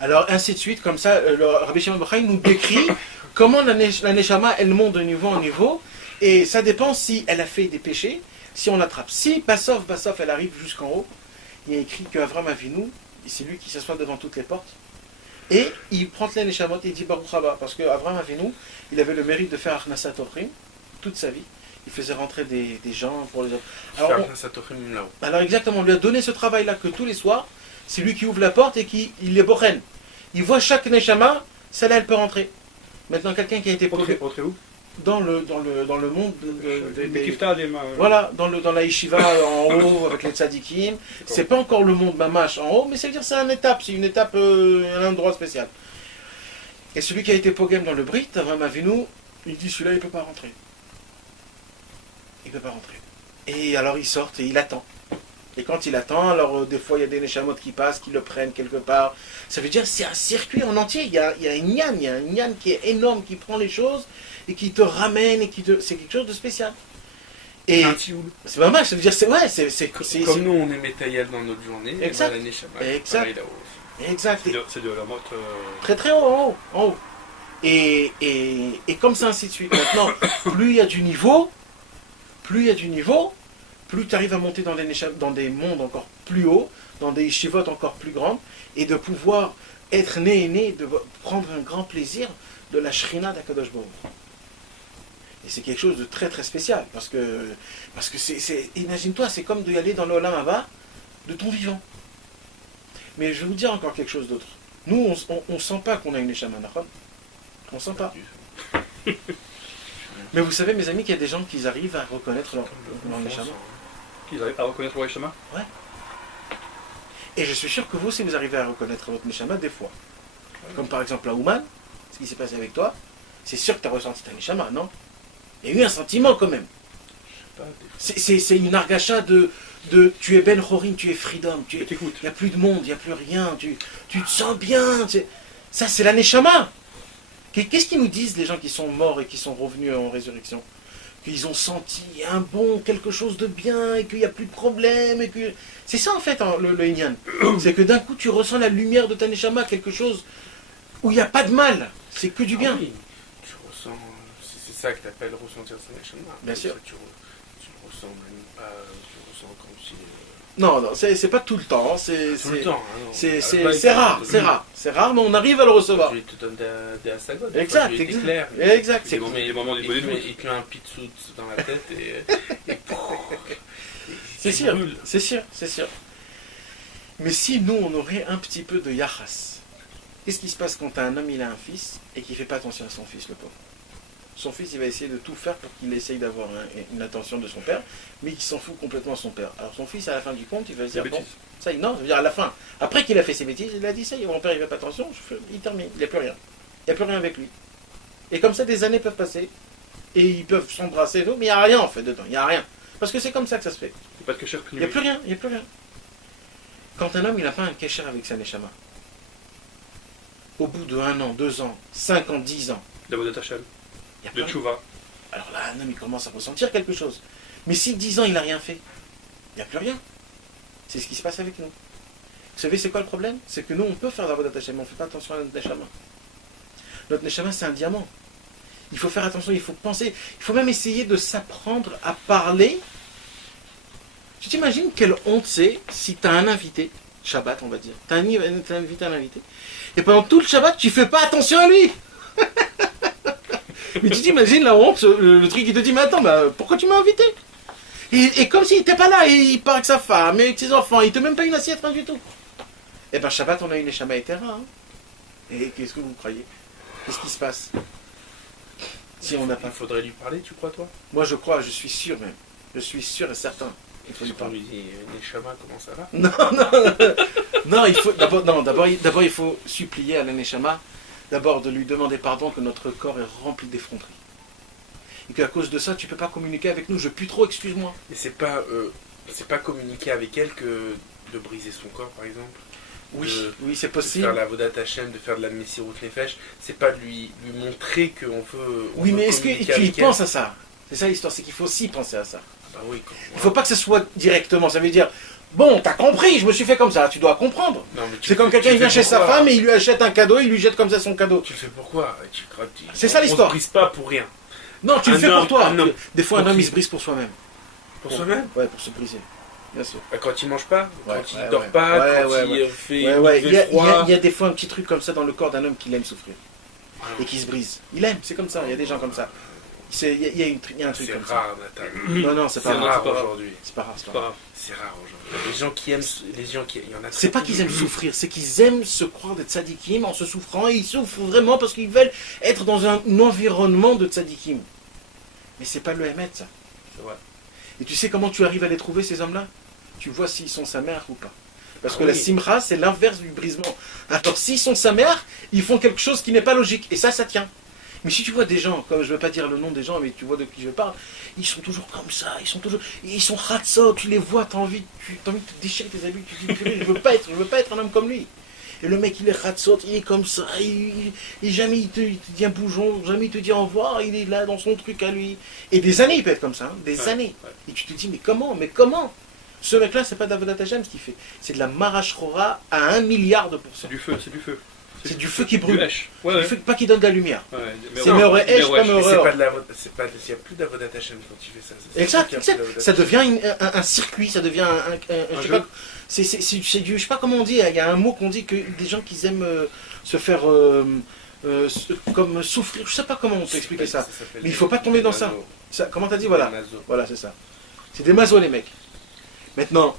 Alors, ainsi de suite, comme ça, le Rabbi Shimon Ben Yochai nous décrit comment la Neshama, elle monte de niveau en niveau, et ça dépend si elle a fait des péchés, si on l'attrape. Si, Bassof, elle arrive jusqu'en haut, il y a écrit qu'Avram Avinu, c'est lui qui s'assoit devant toutes les portes, et il prend les Neshamot et il dit Baruch Haba, parce qu'Avram Avinu, il avait le mérite de faire Achnasat Ofrim toute sa vie. Il faisait rentrer des gens pour les autres. Alors exactement, on lui a donné ce travail-là que tous les soirs, c'est lui qui ouvre la porte et qui il les bochen. Il voit chaque neshama, celle-là elle peut rentrer. Maintenant quelqu'un qui a été Rentrer où? dans le monde voilà. Voilà, dans la yeshiva en haut avec les tzadikim. C'est pas encore le monde mamash en haut, mais ça veut dire c'est une étape, un endroit spécial. Et celui qui a été pogem dans le Brit, Avram Avinu, il dit celui-là il peut pas rentrer. Il ne peut pas rentrer. Et alors il sort et il attend. Et quand il attend, alors des fois il y a des neshamot qui passent, qui le prennent quelque part. Ça veut dire c'est un circuit en entier. Il y a un nyan qui est énorme, qui prend les choses et qui te ramène et c'est quelque chose de spécial. Et c'est pas mal, ça veut dire c'est comme nous on est métaïel dans notre journée. Exact. Exact. Exact. C'est de la motte très très haut, en haut. Et comme ça ainsi de suite. Maintenant, plus il y a du niveau, plus tu arrives à monter dans des mondes encore plus hauts, dans des yeshivot encore plus grandes, et de pouvoir être né, de prendre un grand plaisir de la shrina d'Akadosh Baruch Hu. Et c'est quelque chose de très très spécial, parce que imagine-toi, c'est comme d'y aller dans le Olam Haba de ton vivant. Mais je vais vous dire encore quelque chose d'autre. Nous, on sent pas qu'on a une neshama, on sent pas. Mais vous savez, mes amis, qu'il y a des gens qui arrivent à reconnaître leur neshama. Ils arrivent à reconnaître leur neshama? Ouais. Et je suis sûr que vous, si vous arrivez à reconnaître votre neshama, des fois, comme par exemple la Ouman, ce qui s'est passé avec toi, c'est sûr que tu as ressenti ta neshama, non? Il y a eu un sentiment quand même. C'est une argacha de tu es Ben Chorin, tu es freedom, il n'y a plus de monde, il n'y a plus rien, tu te sens bien. Ça, c'est la neshama. Qu'est-ce qu'ils nous disent, les gens qui sont morts et qui sont revenus en résurrection? Qu'ils ont senti quelque chose de bien, et qu'il n'y a plus de problème, et que... C'est ça en fait le Inyan. C'est que d'un coup tu ressens la lumière de ta neshama, quelque chose où il n'y a pas de mal, c'est que du bien. Ah oui. Tu ressens, c'est ça que tu appelles ressentir sa neshama. Bien sûr. Tu le ressens même pas, tu le ressens comme si... Non, c'est pas tout le temps, c'est rare, mais on arrive à le recevoir. Tu te donnes des asagots. Exact. C'est les moments du bonheur. Il te met un pitsout dans la tête et c'est sûr. Mais si nous, on aurait un petit peu de yachas, qu'est-ce qui se passe quand un homme, il a un fils et qu'il ne fait pas attention à son fils, le pauvre? Son fils, il va essayer de tout faire pour qu'il essaye d'avoir une attention de son père, mais il s'en fout complètement de son père. Alors son fils, à la fin du compte, il va se dire, bon, ça y est, non, ça veut dire à la fin, après qu'il a fait ses bêtises, il a dit, ça y est, mon père, il ne fait pas attention, il termine, il n'y a plus rien. Il n'y a plus rien avec lui. Et comme ça, des années peuvent passer, et ils peuvent s'embrasser, mais il n'y a rien en fait dedans, il n'y a rien. Parce que c'est comme ça que ça se fait. Pas de kesher. Il n'y a plus rien. Quand un homme, il n'a pas un kesher avec sa neshama, au bout de 1 an, 2 ans, 5 ans, 10 ans, D'Avodat Hashem, de Tchouva. Alors là, un homme, il commence à ressentir quelque chose. Mais si 10 ans, il n'a rien fait, il n'y a plus rien. C'est ce qui se passe avec nous. Vous savez, c'est quoi le problème? C'est que nous, on peut faire l'Avodat Hashem, mais on ne fait pas attention à notre neshama. Notre neshama, c'est un diamant. Il faut faire attention, il faut penser, il faut même essayer de s'apprendre à parler. Tu t'imagines quelle honte c'est si tu as un invité, Shabbat on va dire, tu as invité un invité, et pendant tout le Shabbat, tu ne fais pas attention à lui. Mais tu t'imagines la honte, le truc qui te dit, mais attends, bah, pourquoi tu m'as invité et comme s'il n'était pas là, et il part avec sa femme, et avec ses enfants, il te met même pas une assiette, rien du tout. Eh ben Shabbat, on a une Neshama Etera. Hein. Et qu'est-ce que vous croyez? Qu'est-ce qui se passe si on n'a pas? Il faudrait lui parler, tu crois, toi? Moi je crois, je suis sûr même. Je suis sûr et certain. Il faut lui On parler. lui dit, Neshama, comment ça va? Non, il faut d'abord il faut supplier à la Neshama, d'abord de lui demander pardon que notre corps est rempli d'effronteries. Et qu'à cause de ça, tu peux pas communiquer avec nous, je pue trop, excuse-moi. Mais c'est pas communiquer avec elle que de briser son corps, par exemple. Oui, oui, c'est De possible. faire la Vodat Hashem, de faire de la Messirut Nefesh, c'est pas de lui montrer qu'on veut. Oui, veut mais est-ce que communiquer tu y avec elle. penses à ça? C'est ça l'histoire, c'est qu'il faut aussi penser à ça. Bah oui, Il faut pas que ce soit directement, ça veut dire, bon, t'as compris, je me suis fait comme ça, tu dois comprendre. Non, mais tu C'est comme fais- quelqu'un, tu il vient fais chez sa pourquoi femme et il lui achète un cadeau, il lui jette comme ça son cadeau. Tu le fais pourquoi? C'est ça, l'histoire. On se brise pas pour rien. Non, tu le Un fais homme, pour toi. un homme. Des fois, un Pour homme, qui? il se brise pour soi-même. Pour soi-même. Ouais, pour se briser. Bien sûr. Bah, quand il mange pas, quand Ouais, il ouais, dort ouais. pas, Ouais, quand ouais, il ouais. fait Ouais, il il y, fait a, froid. il y a des fois un petit truc comme ça dans le corps d'un homme qui aime souffrir. Et qui se brise. Il aime, c'est comme ça, il y a des gens comme ça. Il y a un truc C'est comme ça. rare, Nathan. Non, non, c'est C'est pas rare. rare c'est pas rare. aujourd'hui. C'est pas rare, c'est C'est pas pas rare. grave. C'est rare aujourd'hui. Les gens qui aiment, il y en a. C'est pas qu'ils aiment souffrir, c'est qu'ils aiment se croire des tzadikim en se souffrant. Et ils souffrent vraiment parce qu'ils veulent être dans un environnement de tzadikim. Mais c'est pas le Hémet, ça. C'est vrai. Et tu sais comment tu arrives à les trouver, ces hommes-là? Tu vois s'ils sont sa mère ou pas. Parce que Ah la oui. simra, c'est l'inverse du brisement. Alors s'ils sont sa mère, ils font quelque chose qui n'est pas logique. Et ça tient. Mais si tu vois des gens, comme je ne veux pas dire le nom des gens, mais tu vois de qui je parle, ils sont toujours comme ça, ils sont ratzot, tu les vois, tu as envie de te déchirer tes habits, tu te dis, purée, je veux pas être un homme comme lui. Et le mec, il est ratzot, il est comme ça, jamais il te dit un bougeon, jamais il te dit au revoir, il est là dans son truc à lui. Et des années, il peut être comme ça, hein, des Ouais, années. ouais. Et tu te dis, mais comment ce mec-là, c'est pas d'Avodat Hashem ce qu'il fait. C'est de la marachrora à 1 milliard de pourcents. C'est du feu, c'est du feu. C'est du feu qui Du brûle. Hesh. Ouais, Il ouais. faut pas qu'il donne de la lumière. Ouais, C'est Meoré Hesh, pas Mais Meoré c'est Or. pas de la. C'est pas. Il n'y a plus d'Avodat Hashem quand tu fais ça. C'est Exact, sûr qu'il y a plus exact. d'Avodat Ça Hashem. devient un circuit, ça devient je sais jeu. pas, c'est du, je sais pas comment on dit, il y a un mot qu'on dit que des gens qui aiment se faire comme souffrir, je sais pas comment on peut expliquer ça. s'appelle Mais il faut pas tomber des dans ça. nasos. Ça, comment t'as dit, voilà. Des nasos. Voilà, c'est ça. C'est des mazos, les mecs. Maintenant,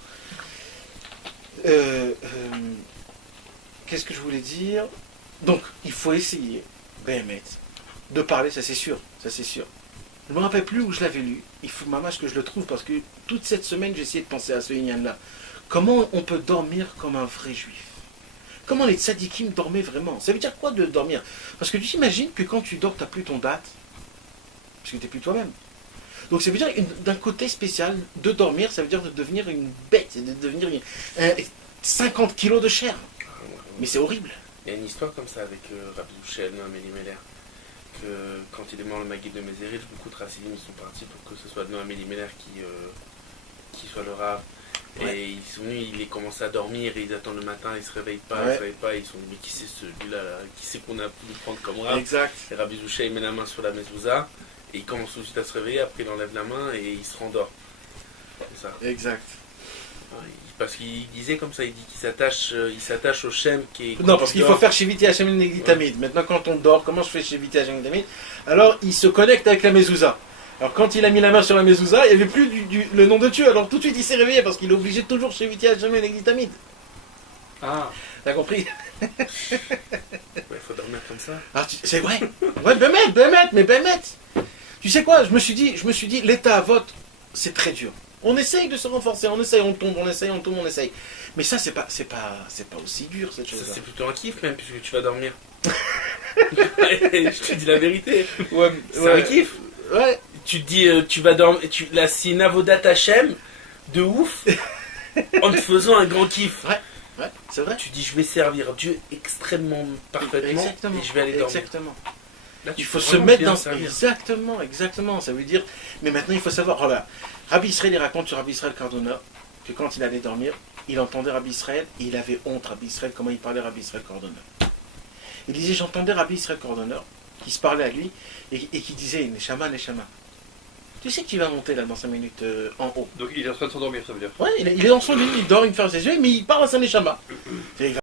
qu'est-ce que je voulais dire? Donc, il faut essayer, Béhémet, de parler, ça c'est sûr, ça c'est sûr. Je ne me rappelle plus où je l'avais lu, il faut mamage que je le trouve, parce que toute cette semaine, j'ai essayé de penser à ce Inyan-là. Comment on peut dormir comme un vrai juif? Comment les tzadikim dormaient vraiment? Ça veut dire quoi de dormir? Parce que tu t'imagines que quand tu dors, tu n'as plus ton date, parce que tu n'es plus toi-même. Donc ça veut dire d'un côté spécial, de dormir, ça veut dire de devenir une bête, de devenir 50 kilos de chair. Mais c'est horrible. Il y a une histoire comme ça avec Rabbi Shel, Noam Elimelech, que quand il est mort le Maguid de Mézérich, beaucoup de Chassidim sont partis pour que ce soit Noam Elimelech qui soit le Rav. Ouais. Et ils sont venus, il est commencé à dormir, et ils attendent le matin, ils se réveillent pas, Ouais. ils se réveillent pas, ils sont dit mais qui c'est celui-là, là qui c'est qu'on a pu prendre comme Rav? Exact. Et Rabbi Zoucha, il met la main sur la mezouza, et il commence tout de suite à se réveiller, après il enlève la main et il se rendort. C'est ça. Exact. Parce qu'il disait comme ça, il dit qu'il s'attache au Shem qui est... Non, parce qu'il faut faire Shiviti Hashem Negditamid. Maintenant, quand on dort, comment je fais Shiviti Hashem Negditamid? Alors, il se connecte avec la mezouza. Alors, quand il a mis la main sur la mezouza, il n'y avait plus le nom de Dieu. Alors, tout de suite, il s'est réveillé parce qu'il est obligé de toujours Shiviti Hashem Negditamid. Ah, T'as compris? Il faut dormir comme ça. Ah, c'est vrai. Ouais, Bémet. Tu sais quoi? Je me suis dit, l'état à vote, c'est très dur. On essaye de se renforcer, on essaye, on tombe, on essaye. Mais ça, c'est pas aussi dur, cette Ça, chose-là. c'est plutôt un kiff même, puisque tu vas dormir. Je te dis la vérité. Ouais, C'est un kiff. Ouais. Tu te dis, tu vas dormir. Là, c'est une avodat Hashem de ouf en te faisant un grand kiff. Ouais, c'est vrai. Tu dis, je vais servir Dieu extrêmement parfaitement Exactement. et je vais aller dormir. Exactement. Là, tu Il faut peux se vraiment mettre bien dans... servir. Exactement. Ça veut dire... Mais maintenant, il faut savoir... Voilà. Rabbi Israël, il raconte sur Rabbi Israël Cardona que quand il allait dormir, il entendait Rabbi Israël et il avait honte, Rabbi Israël, comment il parlait Rabbi Israël Cardona. Il disait, j'entendais Rabbi Israël Cardona qui se parlait à lui et qui disait, Neshama. Tu sais qu'il va monter là dans 5 minutes en haut. donc il est en train de s'endormir, ça veut dire. Ouais, il est dans son lit, il dort, il ferme ses yeux, mais il parle à sa Neshama. Il va